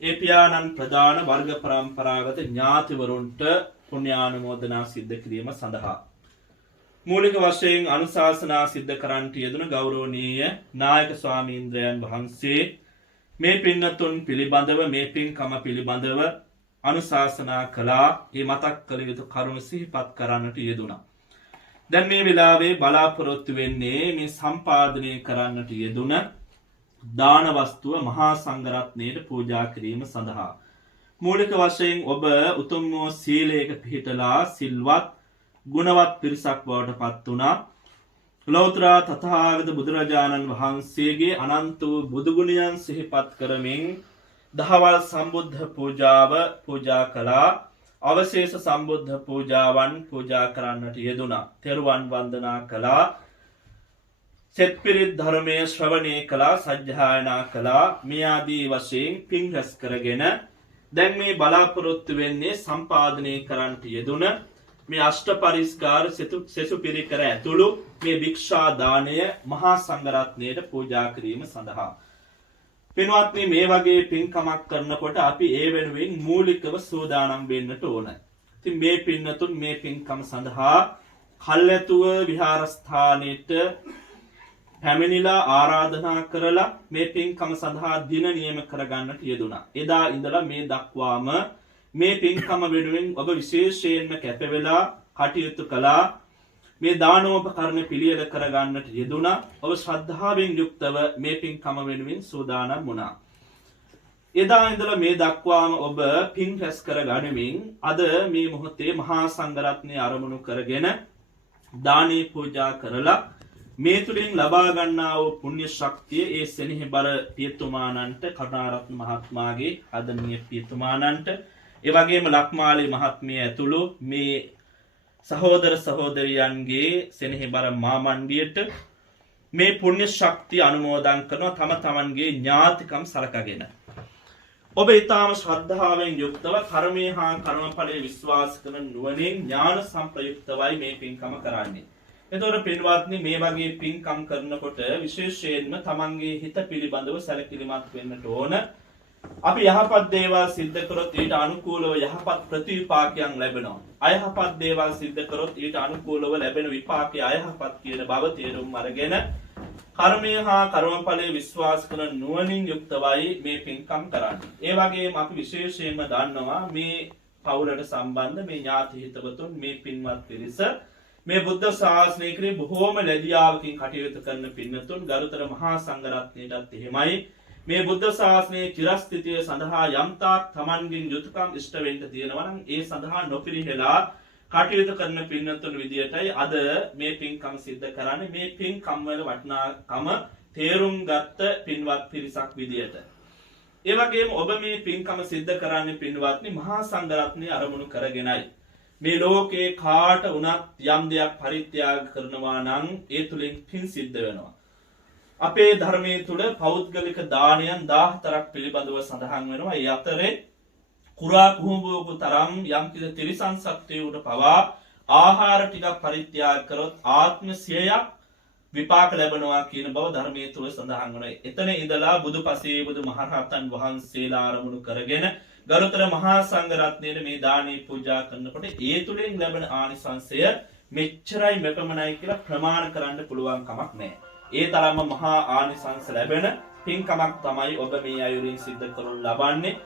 ඒ පියාණන් ප්‍රධාන වර්ග පරම්පරාගත ඥාතිවරුන්ට පුණ්‍යානුමෝදනා සිද්ධ කිරීම සඳහා මූලික වශයෙන් අනුශාසනා සිද්ධ කරන්නට යෙදුණු ගෞරවනීය නායක ස්වාමීන්ද්‍රයන් වහන්සේ මේ පින්නතුන් පිළිබඳව මේ පින්කම පිළිබඳව අනුශාසනා කළා. ඒ මතක් කළ යුතු කරුණු සිහිපත් කරන්නට යෙදුණා. දැන් මේ වෙලාවේ බලාපොරොත්තු වෙන්නේ මේ සම්පාදනය කරන්නට යෙදුණ දාන වස්තුව මහා සංඝරත්නයට පූජා කිරීම සඳහා. මූලික වශයෙන් ඔබ උතුම් වූ සීලයක පිහිටලා සිල්වත් ගුණවත් පිරිසක් බවට පත් වුණා. ලෞතර තථාගත බුදුරජාණන් වහන්සේගේ අනන්ත වූ බුදු ගුණයන් සිහිපත් කරමින් දහවල් සම්බුද්ධ පූජාව පූජා කළා. අවශේෂ සම්බුද්ධ පූජාවන් පූජා කරන්නට යෙදුණා. තෙරුවන් වන්දනා කළා. සෙත් පිරිත් ධර්මයේ ශ්‍රවණය කළා, සජ්ජායනා කළා. මේ ආදී වශයෙන් පින් රැස් කරගෙන දැන් මේ බලාපොරොත්තු වෙන්නේ සම්පාදනය කරන්නට යෙදුණ මේ අෂ්ට පරිස්කාර සෙසු පිරිකර ඇතුළු මේ භික්ෂා දාණය මහා සංඝරත්නයට පූජා කිරීම සඳහා. පින්වත්නි, මේ වගේ පින්කමක් කරනකොට අපි ඒ වෙනුවෙන් මූලිකව සූදානම් වෙන්නට ඕන. ඉතින් මේ පින්නතුන් මේ පින්කම සඳහා කල්ැතුව විහාරස්ථානයට පැමිණිලා ආරාධනා කරලා මේ පින්කම සඳහා දින නියම කරගන්නට යෙදුණා. එදා ඉඳලා මේ දක්වාම මේ පින්කම වෙනුවෙන් ඔබ විශේෂයෙන්ම කැප වෙලා කටයුතු කළා. මේ දානෝපකරණ පිළියෙල කරගන්නට යෙදුණා. ඔබ ශ්‍රද්ධාවෙන් යුක්තව මේ පින්කම වෙනුවෙන් සූදානම් වුණා. එදා ඉඳලා මේ දක්වාම ඔබ පින් රැස් කරගනිමින් අද මේ මොහොතේ මහා සංඝරත්නය අරමුණු කරගෙන දානේ පූජා කරලා මේ තුලින් ලබා ගන්නා වූ පුණ්‍ය ශක්තිය ඒ සෙනෙහබර පියතුමාණන්ට, කරුණාරත්න මහත්මයාගේ ආදරණීය පියතුමාණන්ට, ඒ වගේම ලක්මාලි මහත්මිය ඇතුළු මේ සහෝදර සහෝදරියන්ගේ සෙනෙහබර මාමණ්ඩියට මේ පුණ්‍ය ශක්තිය අනුමෝදන් කරනවා තම තමන්ගේ ඥාතිකම් සලකගෙන. ඔබ ඊටාම ශ්‍රද්ධාවෙන් යුක්තව කර්මයේ හා කර්මඵලයේ විශ්වාස කරන නුවණින් ඥාන සම්ප්‍රයුක්තවයි මේ පින්කම කරන්නේ. එතකොට පින්වත්නි, මේ වගේ පින්කම් කරනකොට විශේෂයෙන්ම තමන්ගේ හිත පිළිබඳව සැලකිලිමත් වෙන්නට ඕන. අපි යහපත් දේවල් සිද්ධ කරොත් ඊට අනුකූලව යහපත් ප්‍රතිවිපාකයන් ලැබෙනවා. අයහපත් දේවල් සිද්ධ කරොත් ඊට අනුකූලව ලැබෙන විපාකය අයහපත් කියන බව තේරුම් අරගෙන කර්මය හා කර්මඵලයේ විශ්වාස කරන නුවණින් යුක්තවයි මේ පින්කම් කරන්නේ. ඒ වගේම අපි විශේෂයෙන්ම දන්නවා මේ පවුලට සම්බන්ධ මේ ඥාති හිතවතුන් මේ පින්වත් පිරිස මේ බුද්ධ ශාසනය කෙරෙහි බොහෝම ලැබියාවකින් කටයුතු කරන පින්නතුන් ගරුතර මහා සංඝරත්නයටත් එහෙමයි. මේ බුද්ධ ශාසනයේ චිරස්ථිතිය සඳහා යම්තාක් තමන්ගෙන් යුතුයකම් ඉෂ්ට වෙන්න තියෙනවා නම් ඒ සඳහා නොපිරිහෙලා කටයුතු කරන පින්නතුන් විදියටයි අද මේ පින්කම් සිද්ධ කරන්නේ. මේ පින්කම් වල වටිනාකම තේරුම් ගත්ත පින්වත් පිරිසක් විදියට. ඒ වගේම ඔබ මේ පින්කම සිද්ධ කරන්නේ පින්වත්නි මහා සංඝරත්නය අරමුණු කරගෙනයි. මේ ලෝකේ කාට වුණත් යම් දෙයක් පරිත්‍යාග කරනවා නම් ඒ තුලින් පින් සිද්ධ වෙනවා. අපේ ධර්මයේ තුල පෞද්ගලික දානයන් 14ක් පිළිබඳව සඳහන් වෙනවා. ඒ අතරේ කුරා කුහුඹුවක තරම් යම් කිසි තිරිසන් සත්වයෙකුට පවා ආහාර ටිකක් පරිත්‍යාග කරොත් ආත්ම 100ක් විපාක ලැබෙනවා කියන බව ධර්මයේ තුල සඳහන් වෙනවා. එතන ඉඳලා බුදුපසේ බුදුමහරහතන් වහන්සේලා ආරමුණු කරගෙන ගරුතර මහා සංඝරත්නයේ මේ දානේ පූජා කරනකොට ඒ තුලින් ලැබෙන ආනිසංසය මෙච්චරයි මෙපමණයි කියලා ප්‍රමාණ කරන්න පුළුවන් කමක් නැහැ. ඒ තරම්ම මහා ආනිසංස ලැබෙන පින්කමක් තමයි ඔබ මේ අයුරින් සිද්ධ කරනු ලබන්නේ.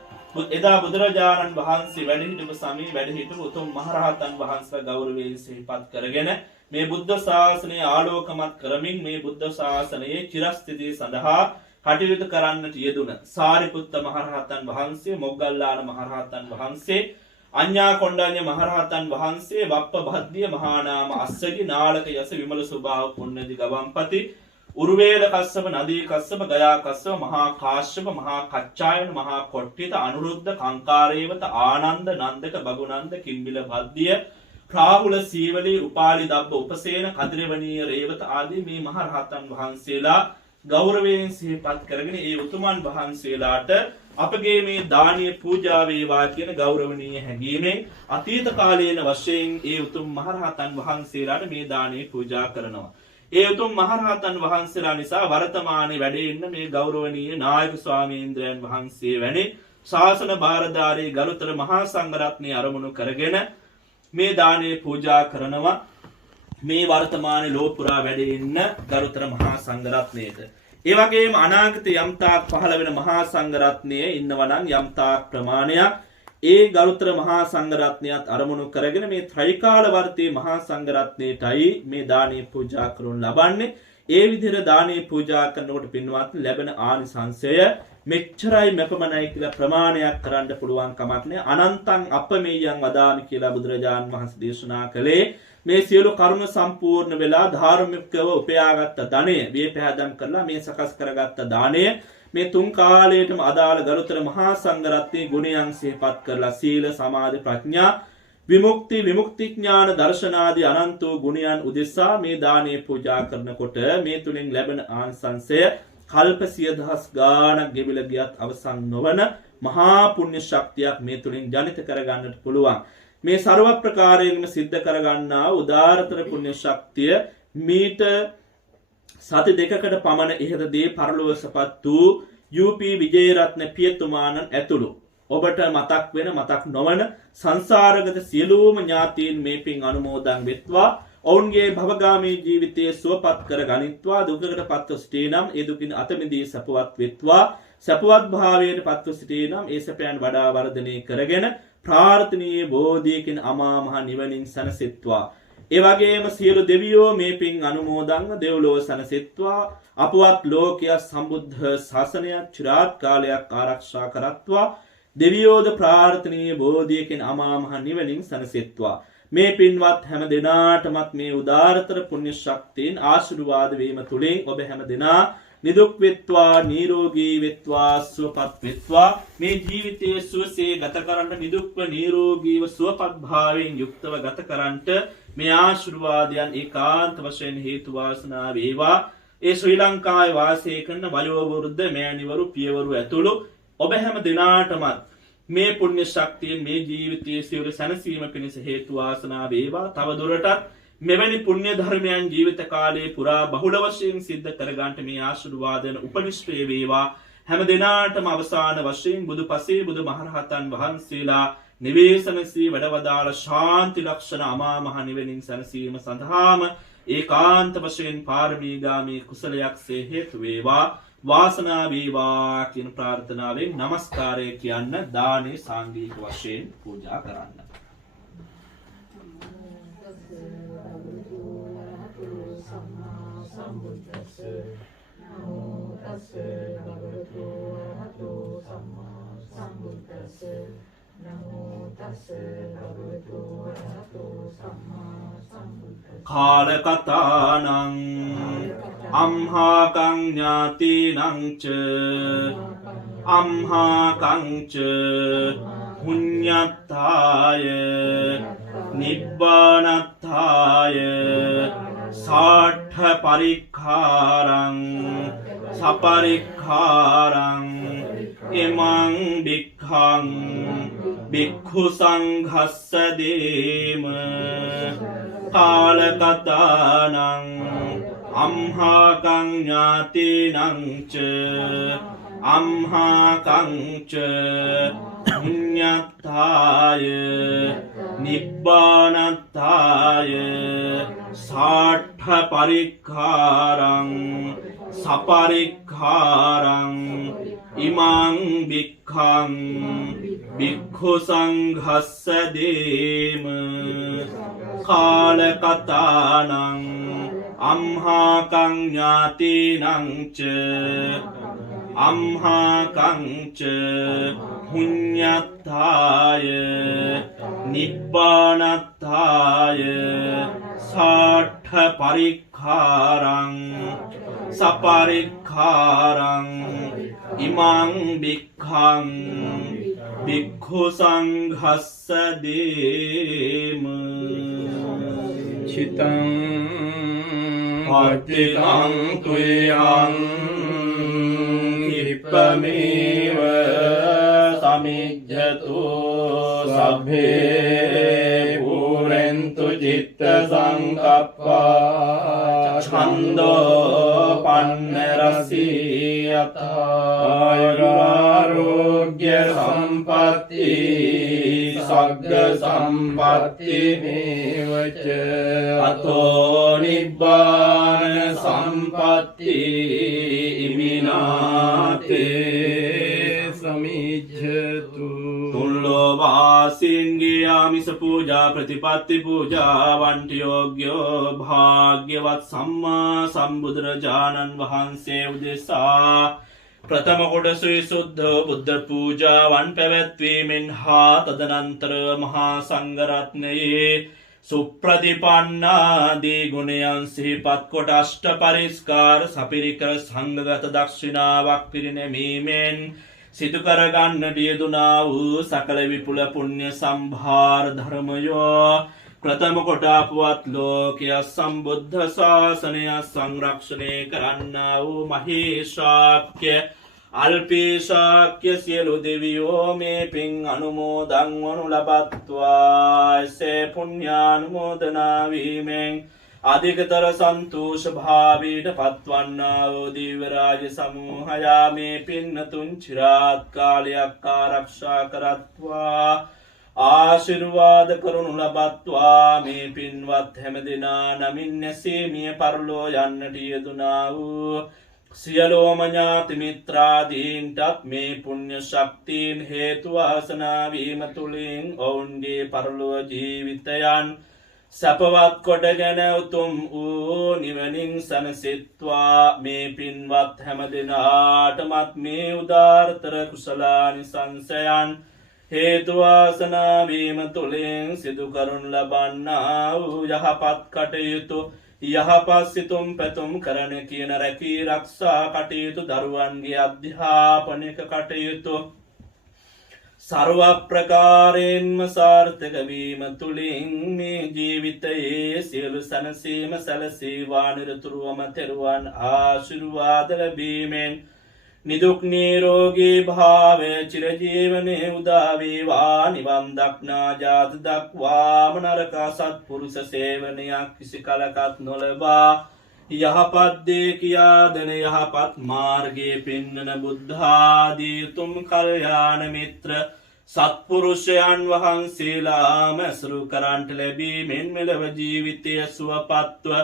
එදා බුදුරජාණන් වහන්සේ වැඩ හිටපු සමයේ වැඩ හිටපු උතුම් මහරහතන් වහන්සේලා ගෞරවයෙන් සිහිපත් කරගෙන මේ බුද්ධ ශාසනය ආලෝකමත් කරමින් මේ බුද්ධ ශාසනයේ චිරස්ථිතිය සඳහා කටයුතු කරන්නට යෙදුන සාරිපුත්ත මහරහතන් වහන්සේ, මොග්ගල්ලාන මහරහතන් වහන්සේ, අඤ්ඤා කොණ්ඩඤ්ඤ මහරහතන් වහන්සේ, වප්පභද්දිය මහානාම අස්සජි, නාලක යස විමල ස්වභාව පුණ්‍යදි ගවම්පති, උරුවේල කස්සප, නදී කස්සප, ගයා කස්සප, මහා කාශ්‍යප, මහා කච්චායන, මහා කොට්ටිත, අනුරුද්ධ, කංකාරේවත, ආනන්ද, නන්දක, බගුනන්ද, කිම්බිල භද්දිය, රාහුල, සීවලී, උපාලි දබ්බ, උපසේන, කදිරවණීය රේවත ආදී මේ මහරහතන් වහන්සේලා ගෞරවයෙන් සිහිපත් කරගෙන ඒ උතුමන් වහන්සේලාට අපගේ මේ දානීය පූජා වේවා කියන ගෞරවණීය හැඟීමෙන් අතීත කාලීන වශයෙන් ඒ උතුම් මහරහතන් වහන්සේලාට මේ දානීය පූජා කරනවා. ඒ උතුම් මහරහතන් වහන්සේලා නිසා වර්තමානයේ වැඩ ඉන්න මේ ගෞරවනීය නායක ස්වාමීන්ද්‍රයන් වහන්සේ වැනි ශාසන භාරධාරී ගරුතර මහා සංඝරත්නය අරමුණු කරගෙන මේ දානීය පූජා කරනවා. මේ වර්තමානයේ ලෝපුරා වැඩ ඉන්න ගරුතර මහා සංඝරත්නයට. ඒ වගේම අනාගතයේ යම්තාක් පහළ වෙන මහා සංඝරත්නයේ ඉන්නවා නම් යම්තාක් ප්‍රමාණයක් ඒ ගරුතර මහා සංඝරත්නයත් අරමුණු කරගෙන මේ ත්‍රිකාලවර්තී මහා සංඝරත්නයටයි මේ දානීය පූජා කරනු ලබන්නේ. ඒ විදිහට දානීය පූජා කරනකොට පින්වත් ලැබෙන ආනිසංසය මෙච්චරයි මෙපමණයි කියලා ප්‍රමාණයක් කරන්න පුළුවන් කමක් නෑ. අනන්තං අපමෙයං වදාමි කියලා බුදුරජාණන් වහන්සේ දේශනා කළේ මේ සියලු කරුණ සම්පූර්ණ වෙලා ධාර්මිකව උපයාගත්ත ධනය වේ පැහැදම් කරලා මේ සකස් කරගත්ත දාණය මේ තුන් කාලයටම අදාළ ගරුතර මහා සංඝරත්නයේ ගුණයන් සිහිපත් කරලා සීල, සමාධි, ප්‍රඥා, විමුක්ති, විමුක්ති ඥාන, දර්ශනාදී අනන්ත වූ ගුණයන් උදෙසා මේ දානීය පූජා කරනකොට මේ තුලින් ලැබෙන ආනිසංසය කල්ප 10000 ගාණක් ගෙවිලා ගියත් අවසන් නොවන මහා පුණ්‍ය ශක්තියක් මේ තුලින් ජනිත කරගන්නට පුළුවන්. මේ ਸਰව ප්‍රකාරයෙන්ම සිද්ධ කරගන්නා උදාාරතර පුණ්‍ය ශක්තිය මීට සති දෙකකට පමණ ඉහතදී පරලෝකසපත් වූ UP විජේරත්න පියතුමාණන් ඇතුළු ඔබට මතක් වෙන මතක් නොවන සංසාරගත සියලුම ඥාතීන් මේ පින් අනුමෝදන් වෙත්වා. ඔවුන්ගේ භවගාමී ජීවිතයේ සුවපත් කර ගනිත්වා. දුකකට පත්ව සිටී නම් ඒ දුකින් අත මිදී සපවත් වෙත්වා. සපවත් භාවයට පත්ව සිටී නම් ඒ සපයන් වඩා වර්ධනය කරගෙන ප්‍රාර්ථනීය බෝධියකින් අමා මහ නිවනින් සැනසෙත්වා. ඒ වගේම සියලු දෙවියෝ මේ පින් අනුමෝදන්ව දෙව්ලොව සැනසෙත්වා. අපවත් ලෝකයේ සම්බුද්ධ ශාසනය චිරාත් කාලයක් ආරක්ෂා කරත්වා. දෙවියෝද ප්‍රාර්ථනීය බෝධියකින් අමා මහ නිවනින් සැනසෙත්වා. මේ පින්වත් හැම දිනාටමත් මේ උදාාරතර පුණ්‍ය ශක්තියෙන් ආශිර්වාද වීම තුලින් ඔබ හැම දිනා නිදුක් වෙත්වා, නිරෝගී වෙත්වා, සුවපත් වෙත්වා. මේ ජීවිතයේ සුවසේ ගත කරන්න, නිදුක්ව නිරෝගීව සුවපත් භාවයෙන් යුක්තව ගත කරන්නට මේ ආශිර්වාදයන් ඒකාන්ත වශයෙන් හේතු වාසනා වේවා. ඒ ශ්‍රී ලංකාවේ වාසය කරන වයෝ වෘද්ධ මෑණිවරු, පියවරු ඇතුළු ඔබ හැම දිනාටමත් මේ පුණ්‍ය ශක්තියෙන් මේ ජීවිතයේ සියලු සැනසීම පිණිස හේතු වාසනා වේවා. තව දුරටත් මෙවැනි පුණ්‍ය ධර්මයන් ජීවිත කාලයේ පුරා බහුල වශයෙන් සිද්ධ කරගන්නට මේ ආශිර්වාදන උපනිශ්‍රේ වේවා. හැම දිනාටම අවසාන වශයෙන් බුදුපසේ බුදු මහරහතන් වහන්සේලා නිවේසනසී වැඩවදාළ ශාන්ති ලක්ෂණ අමා මහ නිවනින් සැනසීම සඳහාම ඒකාන්ත වශයෙන් පාරමීගාමී කුසලයක්සේ හේතු වේවා. වාසනා වේවා කියන ප්‍රාර්ථනාවෙන් নমස්කාරය කියන්න දානේ සාංගික වශයෙන් පූජා කරන්න. කාලකතානං අම්හාකං ඥාතිනං ච අම්හාකං ච පුඤ්ඤත්තාය නිබ්බානත්තාය සාඨ පරික්ඛාරං සපරික්ඛාරං එමං භික්ඛං භික්ඛු සංඝස්ස දේම කාලකතානං අම්හාකං ඥාතිනං ච අම්හාකං ච පුඤ්ඤත්තාය නිබ්බානත්තාය සාඨ පරික්ඛාරං සපරික්ඛාරං ඉමං භික්ඛං භික්ඛු සංඝස්ස දේම කාලකතානං අම්හාකං ඥාතිනං ච අම්හාකං ච පුඤ්ඤත්තාය නිබ්බානත්තාය සාඨ පරික්ඛාරං සපරික්ඛාරං ඉමං භික්ඛං භික්ඛු සංඝස්ස දේම චිතං පටිතං තුයං කිප්පමේව සමිජ්ජතු සබ්බේ පුරෙන්තු චිත්ත සංකප්පා ඡන්தோ පන්න රසී ආයුරාෝග්‍ය සම්පatti සග්ග සම්පatti මේවච අතෝ නිබ්බාන සම්පatti ඉමිනාතේ සමිජ්ජතු තුල්ලෝ වාසින්ගේ ආමිස පූජා ප්‍රතිපත්ති පූජා වන්ටි යෝග්‍යෝ භාග්‍යවත් සම්මා සම්බුදුරජාණන් වහන්සේ උදෙසා ප්‍රථම කොටසුයි සුද්ධ බුද්ධ පූජාවන් පැවැත්වීමෙන් හා තදනන්තර මහා සංඝරත්නයේ සුප්‍රතිපන්නාදී ගුණයන් සිහිපත් කොට අෂ්ට පරිස්කාර සපිරිකර සංඝගත දක්ෂිනාවක් පිරිනැමීමෙන් සිදු කරගන්නට යෙදුනා වූ සකල විපුල පුණ්‍ය සම්භාර ධර්මයෝ ප්‍රථම කොට අපවත් ලෝකය සම්බුද්ධ ශාසනය සංරක්ෂණය කරන්නා වූ මහේශාක්‍ය අල්පේශාක්‍ය සියලු දෙවියෝ මේ පින් අනුමෝදන් වනු ලබත්වා එසේ පුණ්‍යානුමෝදනා වීමෙන් අධිකතර සන්තෝෂ භාවයට පත්වන්නා වූ දිව්‍ය රාජ සමූහයා මේ පින්නතුන් චිරාත් කාලයක් ආරක්ෂා කරත්වා ආශිර්වාද කරනු ලබත්වා මේ පින්වත් හැමදෙනා නමින් නැසී මිය පරලෝ යන්නට යෙදුනා වූ සියලෝම ඥාති මිත්‍රාදීන්ටත් මේ පුණ්‍ය ශක්තියින් හේතු වාසනා වීම තුලින් ඔවුන්ගේ පරලොව ජීවිතයන් සපවත් කොටගෙන උතුම් වූ නිවනින් සනසිත්වා මේ පින්වත් හැමදෙනාටමත් මේ උදාරතර කුසලානිසංසයන් හේතු වාසනා වීම තුලින් සිදු කරනු ලබන්නා වූ යහපත් කටයුතු යහපත් සිතුම් පැතුම් කරන කියන රැකී රක්ෂා කටයුතු දරුවන්ගේ අධ්‍යාපනික කටයුතු සර්ව ප්‍රකාරයෙන්ම සාර්ථක වීම තුලින් මේ ජීවිතයේ සියලු සනසීම සැලසීවා නිරතුරුවම තෙරුවන් ආශිර්වාද ලැබීමෙන් නිදුක් නිරෝගී භාවය චිරජීවනයේ උදා වේවා නිවන් දක්නා ජාත දක්වාම නරක සත්පුරුෂ සේවනයක් කිසි කලකත් නොලබා යහපත් දේ කියා දෙන යහපත් මාර්ගයේ පෙන්වන බුද්ධාදී උතුම් කල්යාණ මිත්‍ර සත්පුරුෂයන් වහන්සේලාම ඇසුරු කරන්ට ලැබීමෙන් මෙලව ජීවිතය සුවපත්ව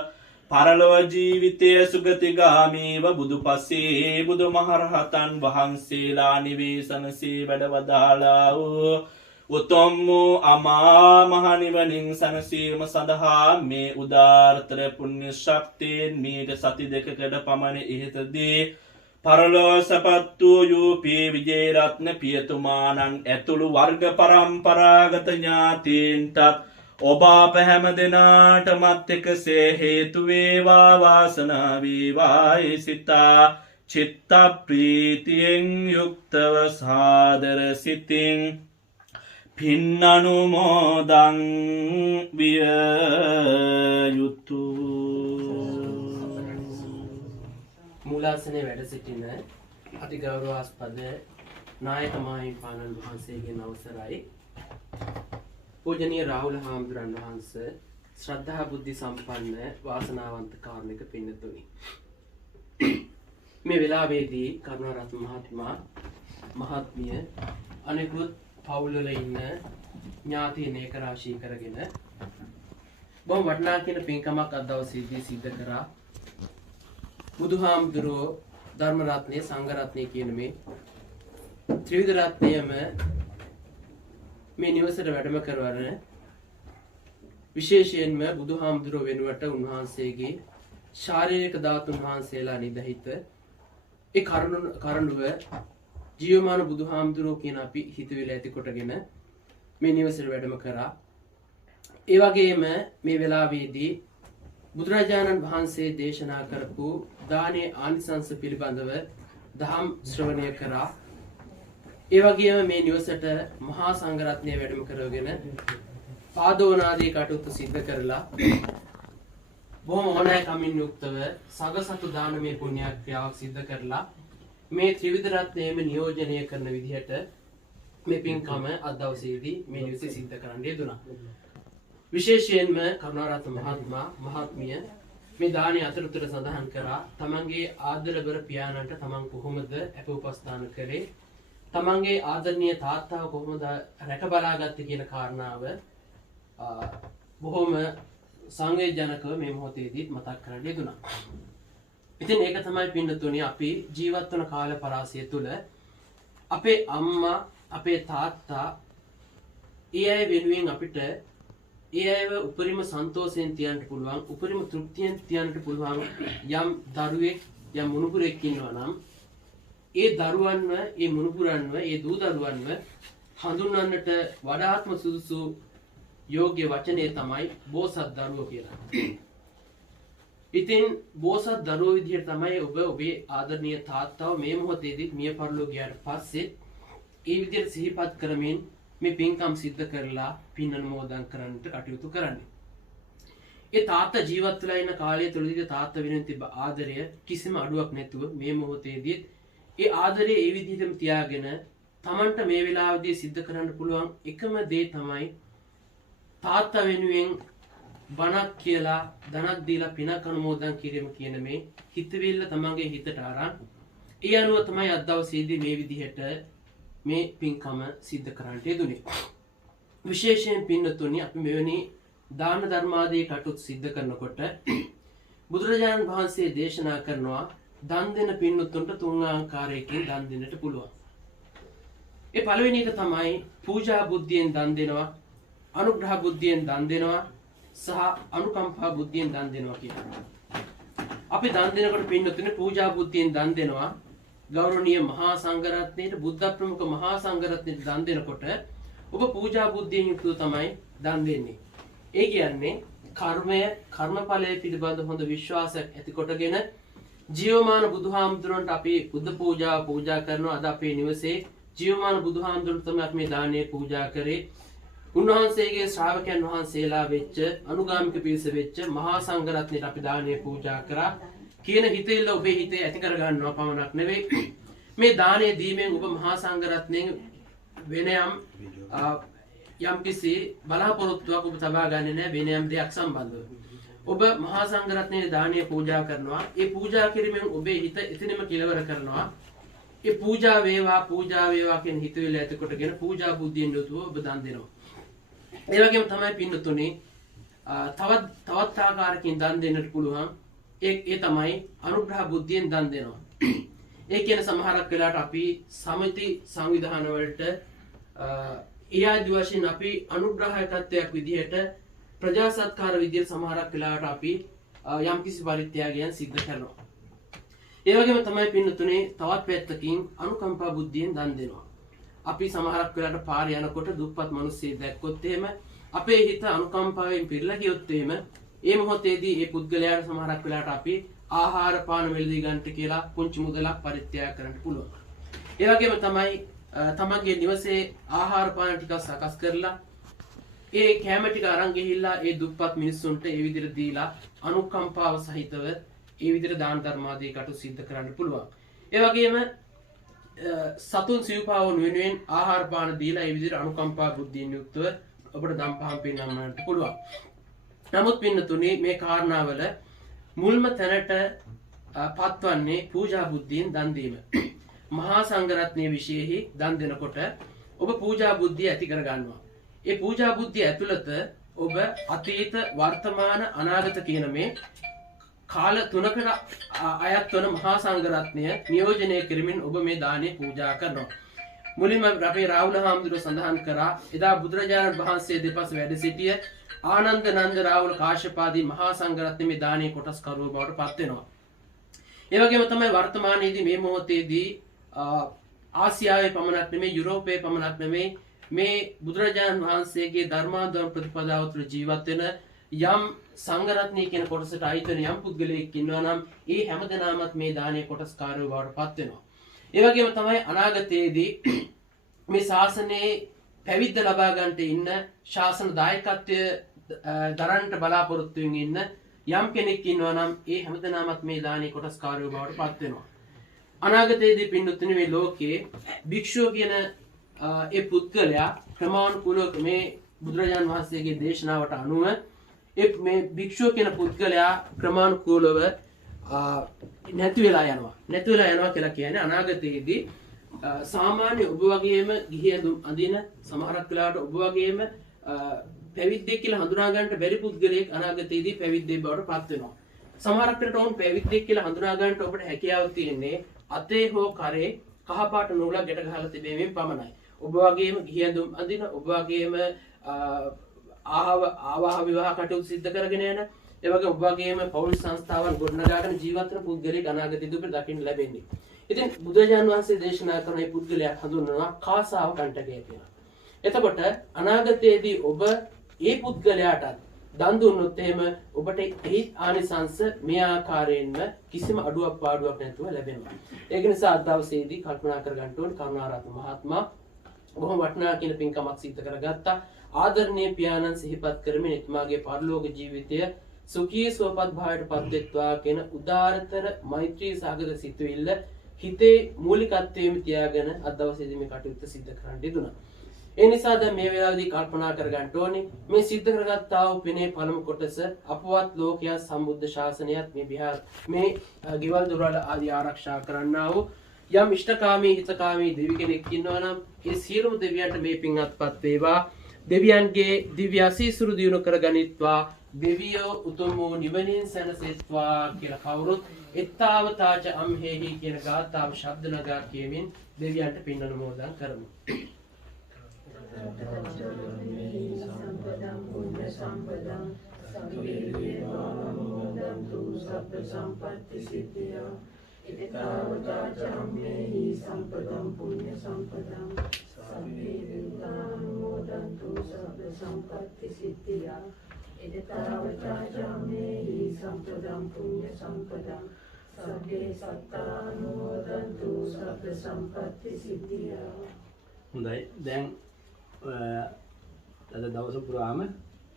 පරලොව ජීවිතය සුගතිගාමීව බුදු පසේ බුදු මහරහතන් වහන්සේලා නිවේසනසේ වැඩවදාලා වූ උතුම් වූ අමා මහ නිවනින් සැනසීම සඳහා මේ උදාාරතර පුණ්‍ය ශක්තියෙන් මීට සති දෙකකට පමණ ඉහතදී පරලොව සපත් වූ යූපී විජේරත්න පියතුමාණන් ඇතුළු වර්ග පරම්පරාගත ඥාතීන්ටත් ඔබ අප හැම දෙනාටමත් එකසේ හේතු වේවා වාසනා වේවායි සිතා චිත්ත ප්‍රීතියෙන් යුක්තව සාදර සිතින් පින් අනුමෝදන් විය යුතුය. මූලාසනයේ වැඩ සිටින අතිගෞරවාස්පද නායක මාහිමිපාණන් වහන්සේගේ අවසරයි පූජනීය රාහුල හාමුදුරන් වහන්සේ ශ්‍රද්ධා බුද්ධි සම්පන්න වාසනාවන්ත කාර්මික පින්නතුනි මේ වෙලාවේදී කරුණාරත්න මහත්මයා මහත්මිය අනෙකුත් පවුල්වල ඉන්න ඥාතීන් ඒක රාශී කරගෙන බොහොම වටිනා කියන පින්කමක් අද දවසේදී සිද්ධ කරා බුදුහාමුදුරෝ ධර්ම රත්නය සංඝ රත්නය කියන මේ ත්‍රිවිධ රත්නයම මේ නිවසට වැඩම කරවන විශේෂයෙන්ම බුදුහාමුදුරෝ වෙනුවට උන්වහන්සේගේ ශාරීරික ධාතුන් වහන්සේලා නිදහිත ඒ කරුණුව ජීවමාන බුදුහාමුදුරෝ කියන අපි හිතවිල ඇති කොටගෙන මේ නිවසට වැඩම කරා. ඒ වගේම මේ වෙලාවේදී බුදුරජාණන් වහන්සේ දේශනා කරපු දානයේ ආනිසංස පිළිබඳව දහම් ශ්‍රවණය කරා. ඒ වගේම මේ නිවසට මහා සංඝරත්නය වැඩම කරගෙන පාදෝනාදී කටයුතු සිද්ධ කරලා බොහොම ඕනෑකමින් යුක්තව සගසතු දානමය පුණ්‍යක්‍රියාවක් සිද්ධ කරලා මේ ත්‍රිවිධ රත්නයේම නියෝජනය කරන විදිහට මේ පින්කම අද දවසේදී මේ නිවසේ සිද්ධ කරන්න යෙදුණා. විශේෂයෙන්ම කරුණාරත්න මහත්මිය මේ දානය අතරතුර සඳහන් කරා තමන්ගේ ආදරබර පියාණන්ට තමන් කොහොමද අප උපස්ථාන කරේ, තමන්ගේ ආදරණීය තාත්තාව කොහොමද රැක බලාගත්තේ කියන කාරණාව බොහොම සංවේදජනකව මේ මොහොතේදී මතක් කරන්න යෙදුණා. ඉතින් ඒක තමයි පින්නතුනි අපි ජීවත් වන කාල පරාසය තුළ අපේ අම්මා අපේ තාත්තා ඒ අය වෙනුවෙන් අපිට ඒ අයව උපරිම සන්තෝෂයෙන් තියන්න පුළුවන්, උපරිම තෘප්තියෙන් තියන්න පුළුවන් යම් දරුවෙක් යම් මුණුපුරෙක් ඉන්නවා නම් ඒ දරුවන්ව, ඒ මුණුපුරන්ව, ඒ දූ දරුවන්ව හඳුන්වන්නට වඩාත්ම සුදුසු යෝග්‍ය වචනය තමයි බෝසත් දරුවෝ කියලා. ඉතින් බෝසත් දරුවෝ විදිහට තමයි ඔබ ඔබේ ආදරණීය තාත්තව මේ මොහොතේදී මිය පරලෝ ගියාට පස්සේ ඒ විදිහට සිහිපත් කරමින් මේ පින්කම් සිද්ධ කරලා පින් අනුමෝදන් කරන්නට කටයුතු කරන්නේ. ඒ තාත්තා ජීවත් වෙලා ඉන්න කාලය තුළදී තාත්තා වෙනුවෙන් තිබ්බ ආදරය කිසිම අඩුවක් නැතුව මේ මොහොතේදී ඒ ආදරය ඒ විදිහටම තියාගෙන Tamanට මේ වෙලාවේදී සිද්ධ කරන්න පුළුවන් එකම දේ තමයි තාත්තා වෙනුවෙන් බණක් කියලා ධනක් දීලා පිනක් අනුමෝදන් කිරීම කියන මේ හිතවිල්ල තමන්ගේ හිතට අරන් ඒ අනුව තමයි අද දවසේදී මේ විදිහට මේ පින්කම සිද්ධ කරන්නට යෙදුනේ. විශේෂයෙන් පින්නතුනි අපි මෙවැනි දාන ධර්මාදී කටයුතු සිද්ධ කරනකොට බුදුරජාණන් වහන්සේ දේශනා කරනවා දන් දෙන පින්නතුන්ට තුන් ආකාරයකින් දන් දෙන්නට පුළුවන්. ඒ පළවෙනි එක තමයි පූජා බුද්ධියෙන් දන් දෙනවා, අනුග්‍රහ බුද්ධියෙන් දන් දෙනවා සහ අනුකම්පා බුද්ධියෙන් දන් දෙනවා කියලා. අපි දන් දෙනකොට පින්නතුනි පූජා බුද්ධියෙන් දන් දෙනවා. ගෞරවනීය මහා සංඝරත්නයට, බුද්ධ ප්‍රමුඛ මහා සංඝරත්නයට දන් දෙනකොට ඔබ පූජා බුද්ධියෙන් යුක්තව තමයි දන් දෙන්නේ. ඒ කියන්නේ කර්මය, කර්මඵලය පිළිබඳ හොඳ විශ්වාසයක් ඇති කොටගෙන ජීවමාන බුදුහාමුදුරන්ට අපි බුද්ධ පූජා කරනවා. අද අපේ නිවසේ ජීවමාන බුදුහාමුදුරන්ට තමයි අපි මේ දානය පූජා කරේ. උන්වහන්සේගේ ශ්‍රාවකයන් වහන්සේලා වෙච්ච, අනුගාමික පිරිස වෙච්ච මහා සංඝරත්නයට අපි දානය පූජා කරා කියන හිතෙල්ල ඔබේ හිතේ ඇති කර ගන්නවා පමණක් නෙවෙයි. මේ දානය දීමෙන් ඔබ මහා සංඝරත්නයෙන් වෙන යම් කිසි බලාපොරොත්තුවක් ඔබ තබා ගන්නේ නැහැ වෙන යම් දෙයක් සම්බන්ධව. ඔබ මහා සංඝරත්නයේ දානය පූජා කරනවා. ඒ පූජා කිරීමෙන් ඔබේ හිත එතනම කෙලවර කරනවා. ඒ පූජා වේවා කියන හිතවිල්ල ඇති කොටගෙන පූජා බුද්ධියෙන් යුතුව ඔබ දන් දෙනවා. ඒ වගේම තමයි පින්නතුනේ තවත් ආකාරකින් දන් දෙන්නට පුළුවන්. ඒ තමයි අනුග්‍රහ බුද්ධියෙන් දන් දෙනවා. ඒ කියන්නේ සමහරක් වෙලාවට අපි සමිති සංවිධාන වලට ඒ ආදි වශයෙන් අපි අනුග්‍රහයකත්වයක් විදිහට ප්‍රජා සත්කාර විදිහට සමහරක් වෙලාවට අපි යම්කිසි පරිත්‍යාගයන් සිද්ධ කරනවා. ඒ වගේම තමයි පින්නතුනේ තවත් පැත්තකින් අනුකම්පා බුද්ධියෙන් දන් දෙනවා. අපි සමහරක් වෙලාවට පාරේ යනකොට දුප්පත් මිනිස්සෙක් දැක්කොත් එහෙම අපේ හිත අනුකම්පාවෙන් පිරලා ගියොත් එහෙම ඒ මොහොතේදී ඒ පුද්ගලයාට සමහරක් වෙලාවට අපි ආහාර පාන මෙලදී ගන්නට කියලා පුංචි මුදලක් පරිත්‍යාග කරන්න පුළුවන්. ඒ වගේම තමයි තමන්ගේ නිවසේ ආහාර පාන ටිකක් සකස් කරලා ඒ කැම ටික අරන් ගිහිල්ලා ඒ දුප්පත් මිනිස්සුන්ට ඒ විදිහට දීලා අනුකම්පාව සහිතව ඒ විදිහට දාන ධර්මාදී කටයුතු සිද්ධ කරන්න පුළුවන්. ඒ වගේම සතුන් සිව්පාවුන් වෙනුවෙන් ආහාර පාන දීලා ඒ විදිහට අනුකම්පා බුද්ධියෙන් යුක්තව ඔබට දම් පහන් පින්නන්නට පුළුවන්. නමුත් පින්නතුනේ මේ කාරණාවල මුල්ම තැනට පත්වන්නේ පූජා බුද්ධියෙන් දන් දීම. මහා සංඝරත්නයේ විශේෂෙහි දන් දෙනකොට ඔබ පූජා බුද්ධිය ඇති කර ගන්නවා. ඒ පූජා බුද්ධිය ඇතුළත ඔබ අතීත, වර්තමාන, අනාගත කියන මේ කාල 3කට අයත් වන මහා සංඝරත්නය නියෝජනය කරමින් ඔබ මේ දානය පූජා කරනවා. මුලින්ම අපේ රාහුල හාමුදුරුවෝ සඳහන් කරා එදා බුදුරජාණන් වහන්සේ දෙපස වැඩ සිටිය ආනන්ද නන්ද රාහුල කාශ්‍යපාදී මහා සංඝරත්නය මේ දානයේ කොටස්කරුවෝ බවට පත් වෙනවා. ඒ වගේම තමයි වර්තමානයේදී මේ මොහොතේදී ආසියාවේ පමණක් නෙමෙයි යුරෝපයේ පමණක් නෙමෙයි මේ බුදුරජාණන් වහන්සේගේ ධර්මානුධර්ම ප්‍රතිපදාව තුළ ජීවත් වෙන යම් සංඝරත්නය කියන කොටසට අයිති වෙන යම් පුද්ගලයෙක් ඉන්නවා නම් ඒ හැමදෙනාමත් මේ දානයේ කොටස්කාරයෝ බවට පත් වෙනවා. ඒ වගේම තමයි අනාගතයේදී මේ ශාසනයේ පැවිද්ද ලබා ගන්නට ඉන්න ශාසන දායකත්වය දරන්නට බලාපොරොත්තු වෙමින් ඉන්න යම් කෙනෙක් ඉන්නවා නම් ඒ හැමදෙනාමත් මේ දානයේ කොටස්කාරයෝ බවට පත් වෙනවා. අනාගතයේදී පින්නතුනේ මේ ලෝකයේ භික්ෂුව කියන ඒ පුද්ගලයා ක්‍රමානුකූලව මේ බුදුරජාණන් වහන්සේගේ දේශනාවට අනුව මේ භික්ෂුව කියන පුද්ගලයා ක්‍රමානුකූලව නැති වෙලා යනවා කියලා කියන්නේ අනාගතයේදී සාමාන්‍ය ඔබ වගේම ගිහියදුම් අඳින සමහරක් වෙලාවට ඔබ වගේම පැවිද්දෙක් කියලා හඳුනා ගන්නට බැරි පුද්ගලයෙක් අනාගතයේදී පැවිද්දෙක් බවට පත් වෙනවා. සමහරක් වෙලාවට ඔවුන් පැවිද්දෙක් කියලා හඳුනා ගන්නට ඔබට හැකියාව තියෙන්නේ අතේ හෝ කරේ කහපාට නූලක් ගැට ගහලා තිබෙමින් පමණයි. ඔබ වගේම ගිහියදුම් අඳින ඔබ වගේම ආවාහ විවාහ කටයුතු සිද්ධ කරගෙන යන ඒ වගේ ඔබ වගේම පෞල් සංස්ථාවන් ගොඩනගාගෙන ජීවත් වෙන පුද්ගලයෙක් අනාගතයේදී ඔබට දකින්න ලැබෙන්නේ. ඉතින් බුදුරජාණන් වහන්සේ දේශනා කරන මේ පුද්ගලයා හඳුන්වනවා කාසාව කණ්ඨකය කියලා. එතකොට අනාගතයේදී ඔබ ඒ පුද්ගලයාට දන් දුන්නොත් එහෙම ඔබට ඒ ආනිසංස මේ ආකාරයෙන්ම කිසිම අඩුවක් පාඩුවක් නැතුව ලැබෙනවා. ඒක නිසා අද දවසේදී කල්පනා කරගන්න ඕනේ කරුණාරත්න මහත්මයා බොහොම වටිනා කියන පින්කමක් සිද්ධ කරගත්තා. ආදරණීය පියාණන් සිහිපත් කරමින් එතුමාගේ පරලෝක ජීවිතය සුඛී සුවපත් භාවයට පත්වෙත්වා කියන උදාරතර මෛත්‍රී සාගත සිතුවිල්ල හිතේ මූලිකත්වයෙන් තියාගෙන අද දවසේදී මේ කටයුත්ත සිද්ධ කරන්න යෙදුණා. ඒ නිසා දැන් මේ වෙලාවේදී කල්පනා කරගන්න ඕනේ මේ සිද්ධ කරගත්තා වූ පිනේ පළමු කොටස අපවත් ලෝකයා සම්බුද්ධ ශාසනයත් මේ ගෙවල් දොරවල් ආදී ආරක්ෂා කරන්නා වූ යම් ඉෂ්ඨකාමී හිතකාමී දෙවි කෙනෙක් ඉන්නවා නම් ඒ සියලුම දෙවියන්ට මේ පින් අත්පත් වේවා. දෙවියන්ගේ දිව්‍ය ආශීර්වාද දිනු කරගනිත්වා. දෙවියෝ උතුම් වූ නිවනින් සැනසෙත්වා කියලා කවුරුත් එත්තාවතාච අම්හෙහි කියන ගාථාව ශබ්ද නගා කියමින් දෙවියන්ට පින් අනුමෝදන් කරමු. හොඳයි දැන් අද දවස පුරාම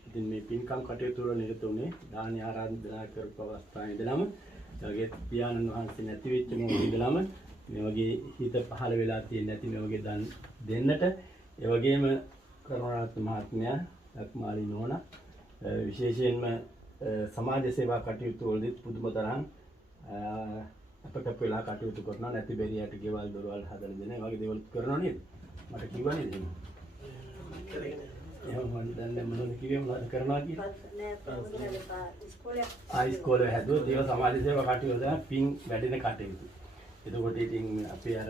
ඉතින් මේ පින්කම් කටයුතු වල නිරත වුණේ දානි ආරාධනා කරපු අවස්ථාවේ ඉඳලම ඒගොල්ලෝ පියාණන් වහන්සේ නැති වෙච්ච මොහොතේ ඉඳලම මේ වගේ හිත පහළ වෙලා තියෙන්නේ නැති මේ වගේ දන් දෙන්නට ඒ වගේම කරුණාරත්න මහත්මයා ලක්මාලි නෝනා විශේෂයෙන්ම සමාජ සේවා කටයුතු වලදී පුදුම තරම් අපකට වෙලා කටයුතු කරනවා නැති බැරියට ගෙවල් දොරවල් හදලා දෙන ඒ වගේ දේවල් කරනවා නේද මට කිව්වා නේද එහෙනම් මම දැන් මොනවද කිව්වේ මොනවද කරනවා කියලා ඉස්කෝලේ හැදුවා දේව සමාජ සේවා කටයුතු වල පින් වැඩෙන කටයුතු එතකොට ඉතින් අපි අර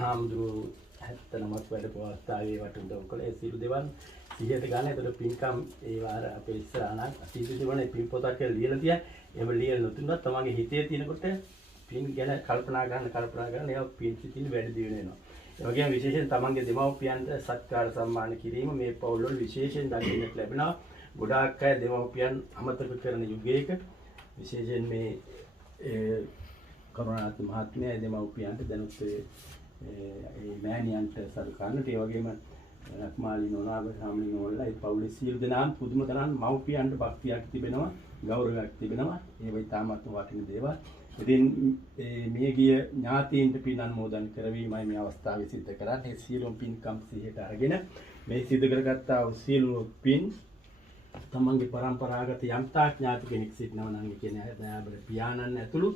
හාමුදුරුවෝ 79ක් වැඩ පවස්තාවේ වටුන් දවකල ඒ සියලු දේවල් සිහියට ගන්න. ඒතකොට පින්කම් ඒ වාර අපේ ඉස්සරහා අතීත ජීවනයේ පින් පොතක් ලියලා තියා. ඒව ලියලා නොතුනත් තමන්ගේ හිතේ තියෙනකොට පින් ගැන කල්පනා කරන ඒවා පින් සිතින් වැඩි දියුණු වෙනවා. ඒ වගේම විශේෂයෙන් තමන්ගේ දෙමව්පියන්ට සත්කාර සම්මාන කිරීම මේ පවුල් වල විශේෂයෙන් දකින්නට ලැබෙනවා. ගොඩාක් අය දෙමව්පියන් අමතක කරන යුගයක විශේෂයෙන් මේ කරුණාරත්න මහත්මයා දෙමව්පියන්ට දැනුත් මෑණියන්ට සල්කන්නට ඒ වගේම ලක්මාලි නෝනාව සාමණේර නෝනලා ඒ පවුලේ සියලු දෙනාම පුදුම තරම් මව්පියන්ට භක්තියක් තිබෙනවා ගෞරවයක් තිබෙනවා ඒවා ඉතාමත් වටින දේවල්. ඉතින් මේ ගිය ඥාතීන්ට පින් අනුමෝදන් කරවීමයි මේ අවස්ථාවේ සිද්ධ කරන්නේ. ඒ සියලුම පින්කම් සිහියට අරගෙන මේ සිදු කරගත්තා වූ සියලු පින් තමන්ගේ පරම්පරාගත යම්තාක් ඥාති කෙනෙක් සිටිනවා නම් කියන්නේ පියාණන් ඇතුළු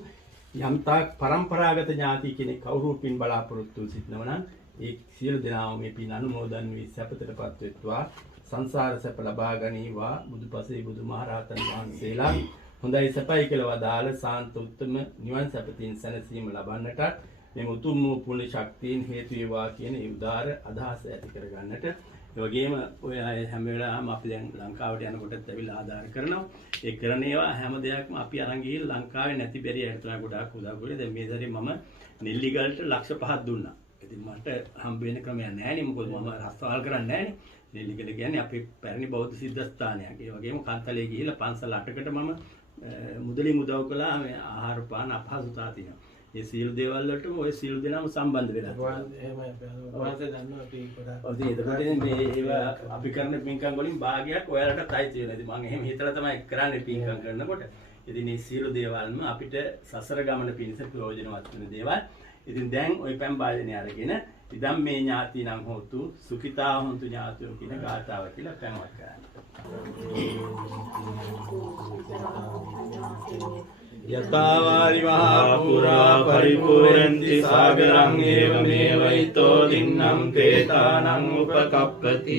යම්තාක් පරම්පරාගත ඥාති කෙනෙක් කවුරු පින් බලාපොරොත්තු සිටිනවා නම් ඒ සියලු දෙනාම මේ පින් අනුමෝදන් වී සැපතටපත් වෙත්වා. සංසාර සැප ලබා ගනීවා. බුදුපසේ බුදුමහරහතන් වහන්සේලා හොඳයි සපයි කියලා වදාළ සාන්ත උත්තම නිවන් සැපතින් සැනසීම ලබන්නට මේ උතුම් වූ පුණ්‍ය ශක්තියින් හේතු වේවා කියන ඒ උදාර අදහස ඇති කරගන්නට ඒ වගේම ඔය හැම වෙලාවම අපි දැන් ලංකාවට යනකොටත් ඇවිල්ලා ආධාර කරනවා. ඒ කරන ඒවා හැම දෙයක්ම අපි අරන් ගිහින් ලංකාවේ නැති බැරි අයට තමයි ගොඩාක් උදව් කරේ. දැන් මේ සැරේ මම නෙල්ලිගලට ලක්ෂ 5ක් දුන්නා. ඉතින් මට හම්බ වෙන ක්‍රමයක් නැහැ නේ. මොකද මම රස්තාවල් කරන්නේ නැහැ නේ. නෙල්ලිගල කියන්නේ අපේ පැරණි බෞද්ධ සිද්ධාස්ථානයක්. ඒ වගේම කන්තලේ ගිහිල්ලා පන්සල් 8කට මම මුදලින් උදව් කළා. මේ ආහාර පාන අපහසුතාව තියෙනවා. ඒ සීල දේවල් වලටම ඔය සීල දෙනාම සම්බන්ධ වෙලා තියෙනවා. අපි කරන පින්කම් වලින් භාගයක් ඔයාලටත් අයිති වෙනවා. ඉතින් මම එහෙම හිතලා තමයි කරන්නේ පින්කම් කරනකොට. ඉතින් මේ සීල දේවල්ම අපිට සසර ගමන පිණිස ප්‍රයෝජනවත් වෙන දේවල්. ඉතින් දැන් ওই පැම් බාලනේ අරගෙන ඉදම් මේ ඥාති නම් හොතු සුඛිතා හොන්තු ඥාතියෝ කියන ගාථාව කියලා පැම්වත් කරන්නේ. යතාවාරි මහා පුරා පරිපූර්ණන්ති සාගරං ඒව මේවයිතෝ දින්නම් පේතානං උපකප්පති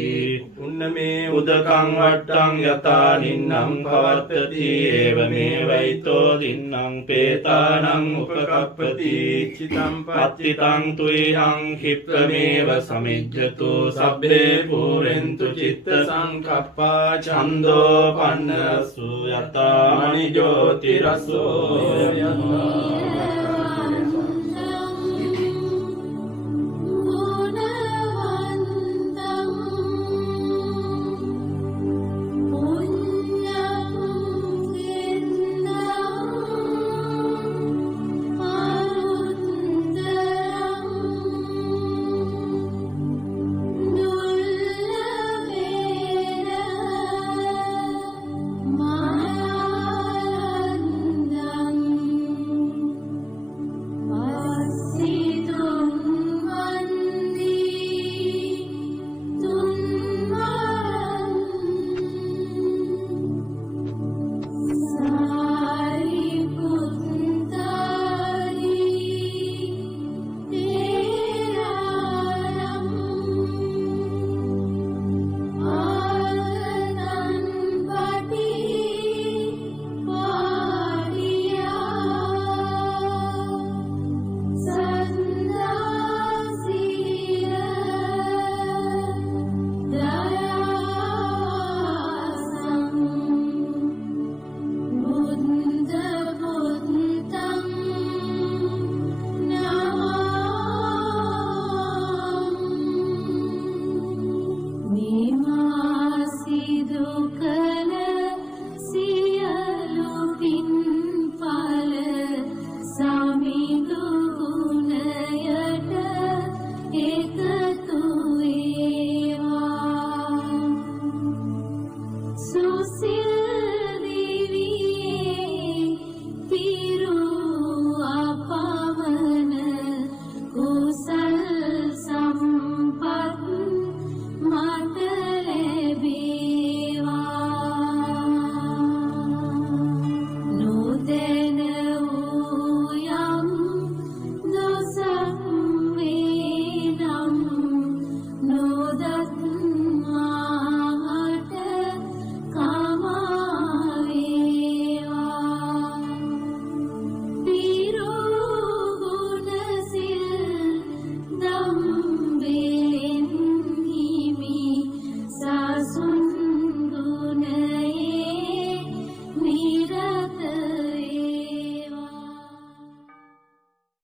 උන්නමේ උදකං වට්ටං යතා නින්නම් පවත්තති ඒව මේවයිතෝ දින්නම් පේතානං උපකප්පති චිතං පත්තිතං තුයිහං හිප්පමේව සමිජ්ජතු සබ්බේ පූරෙන්තු චිත්ත සංකප්පා ඡන්தோ පන්නසු යතා මණි ජෝති රසෝ See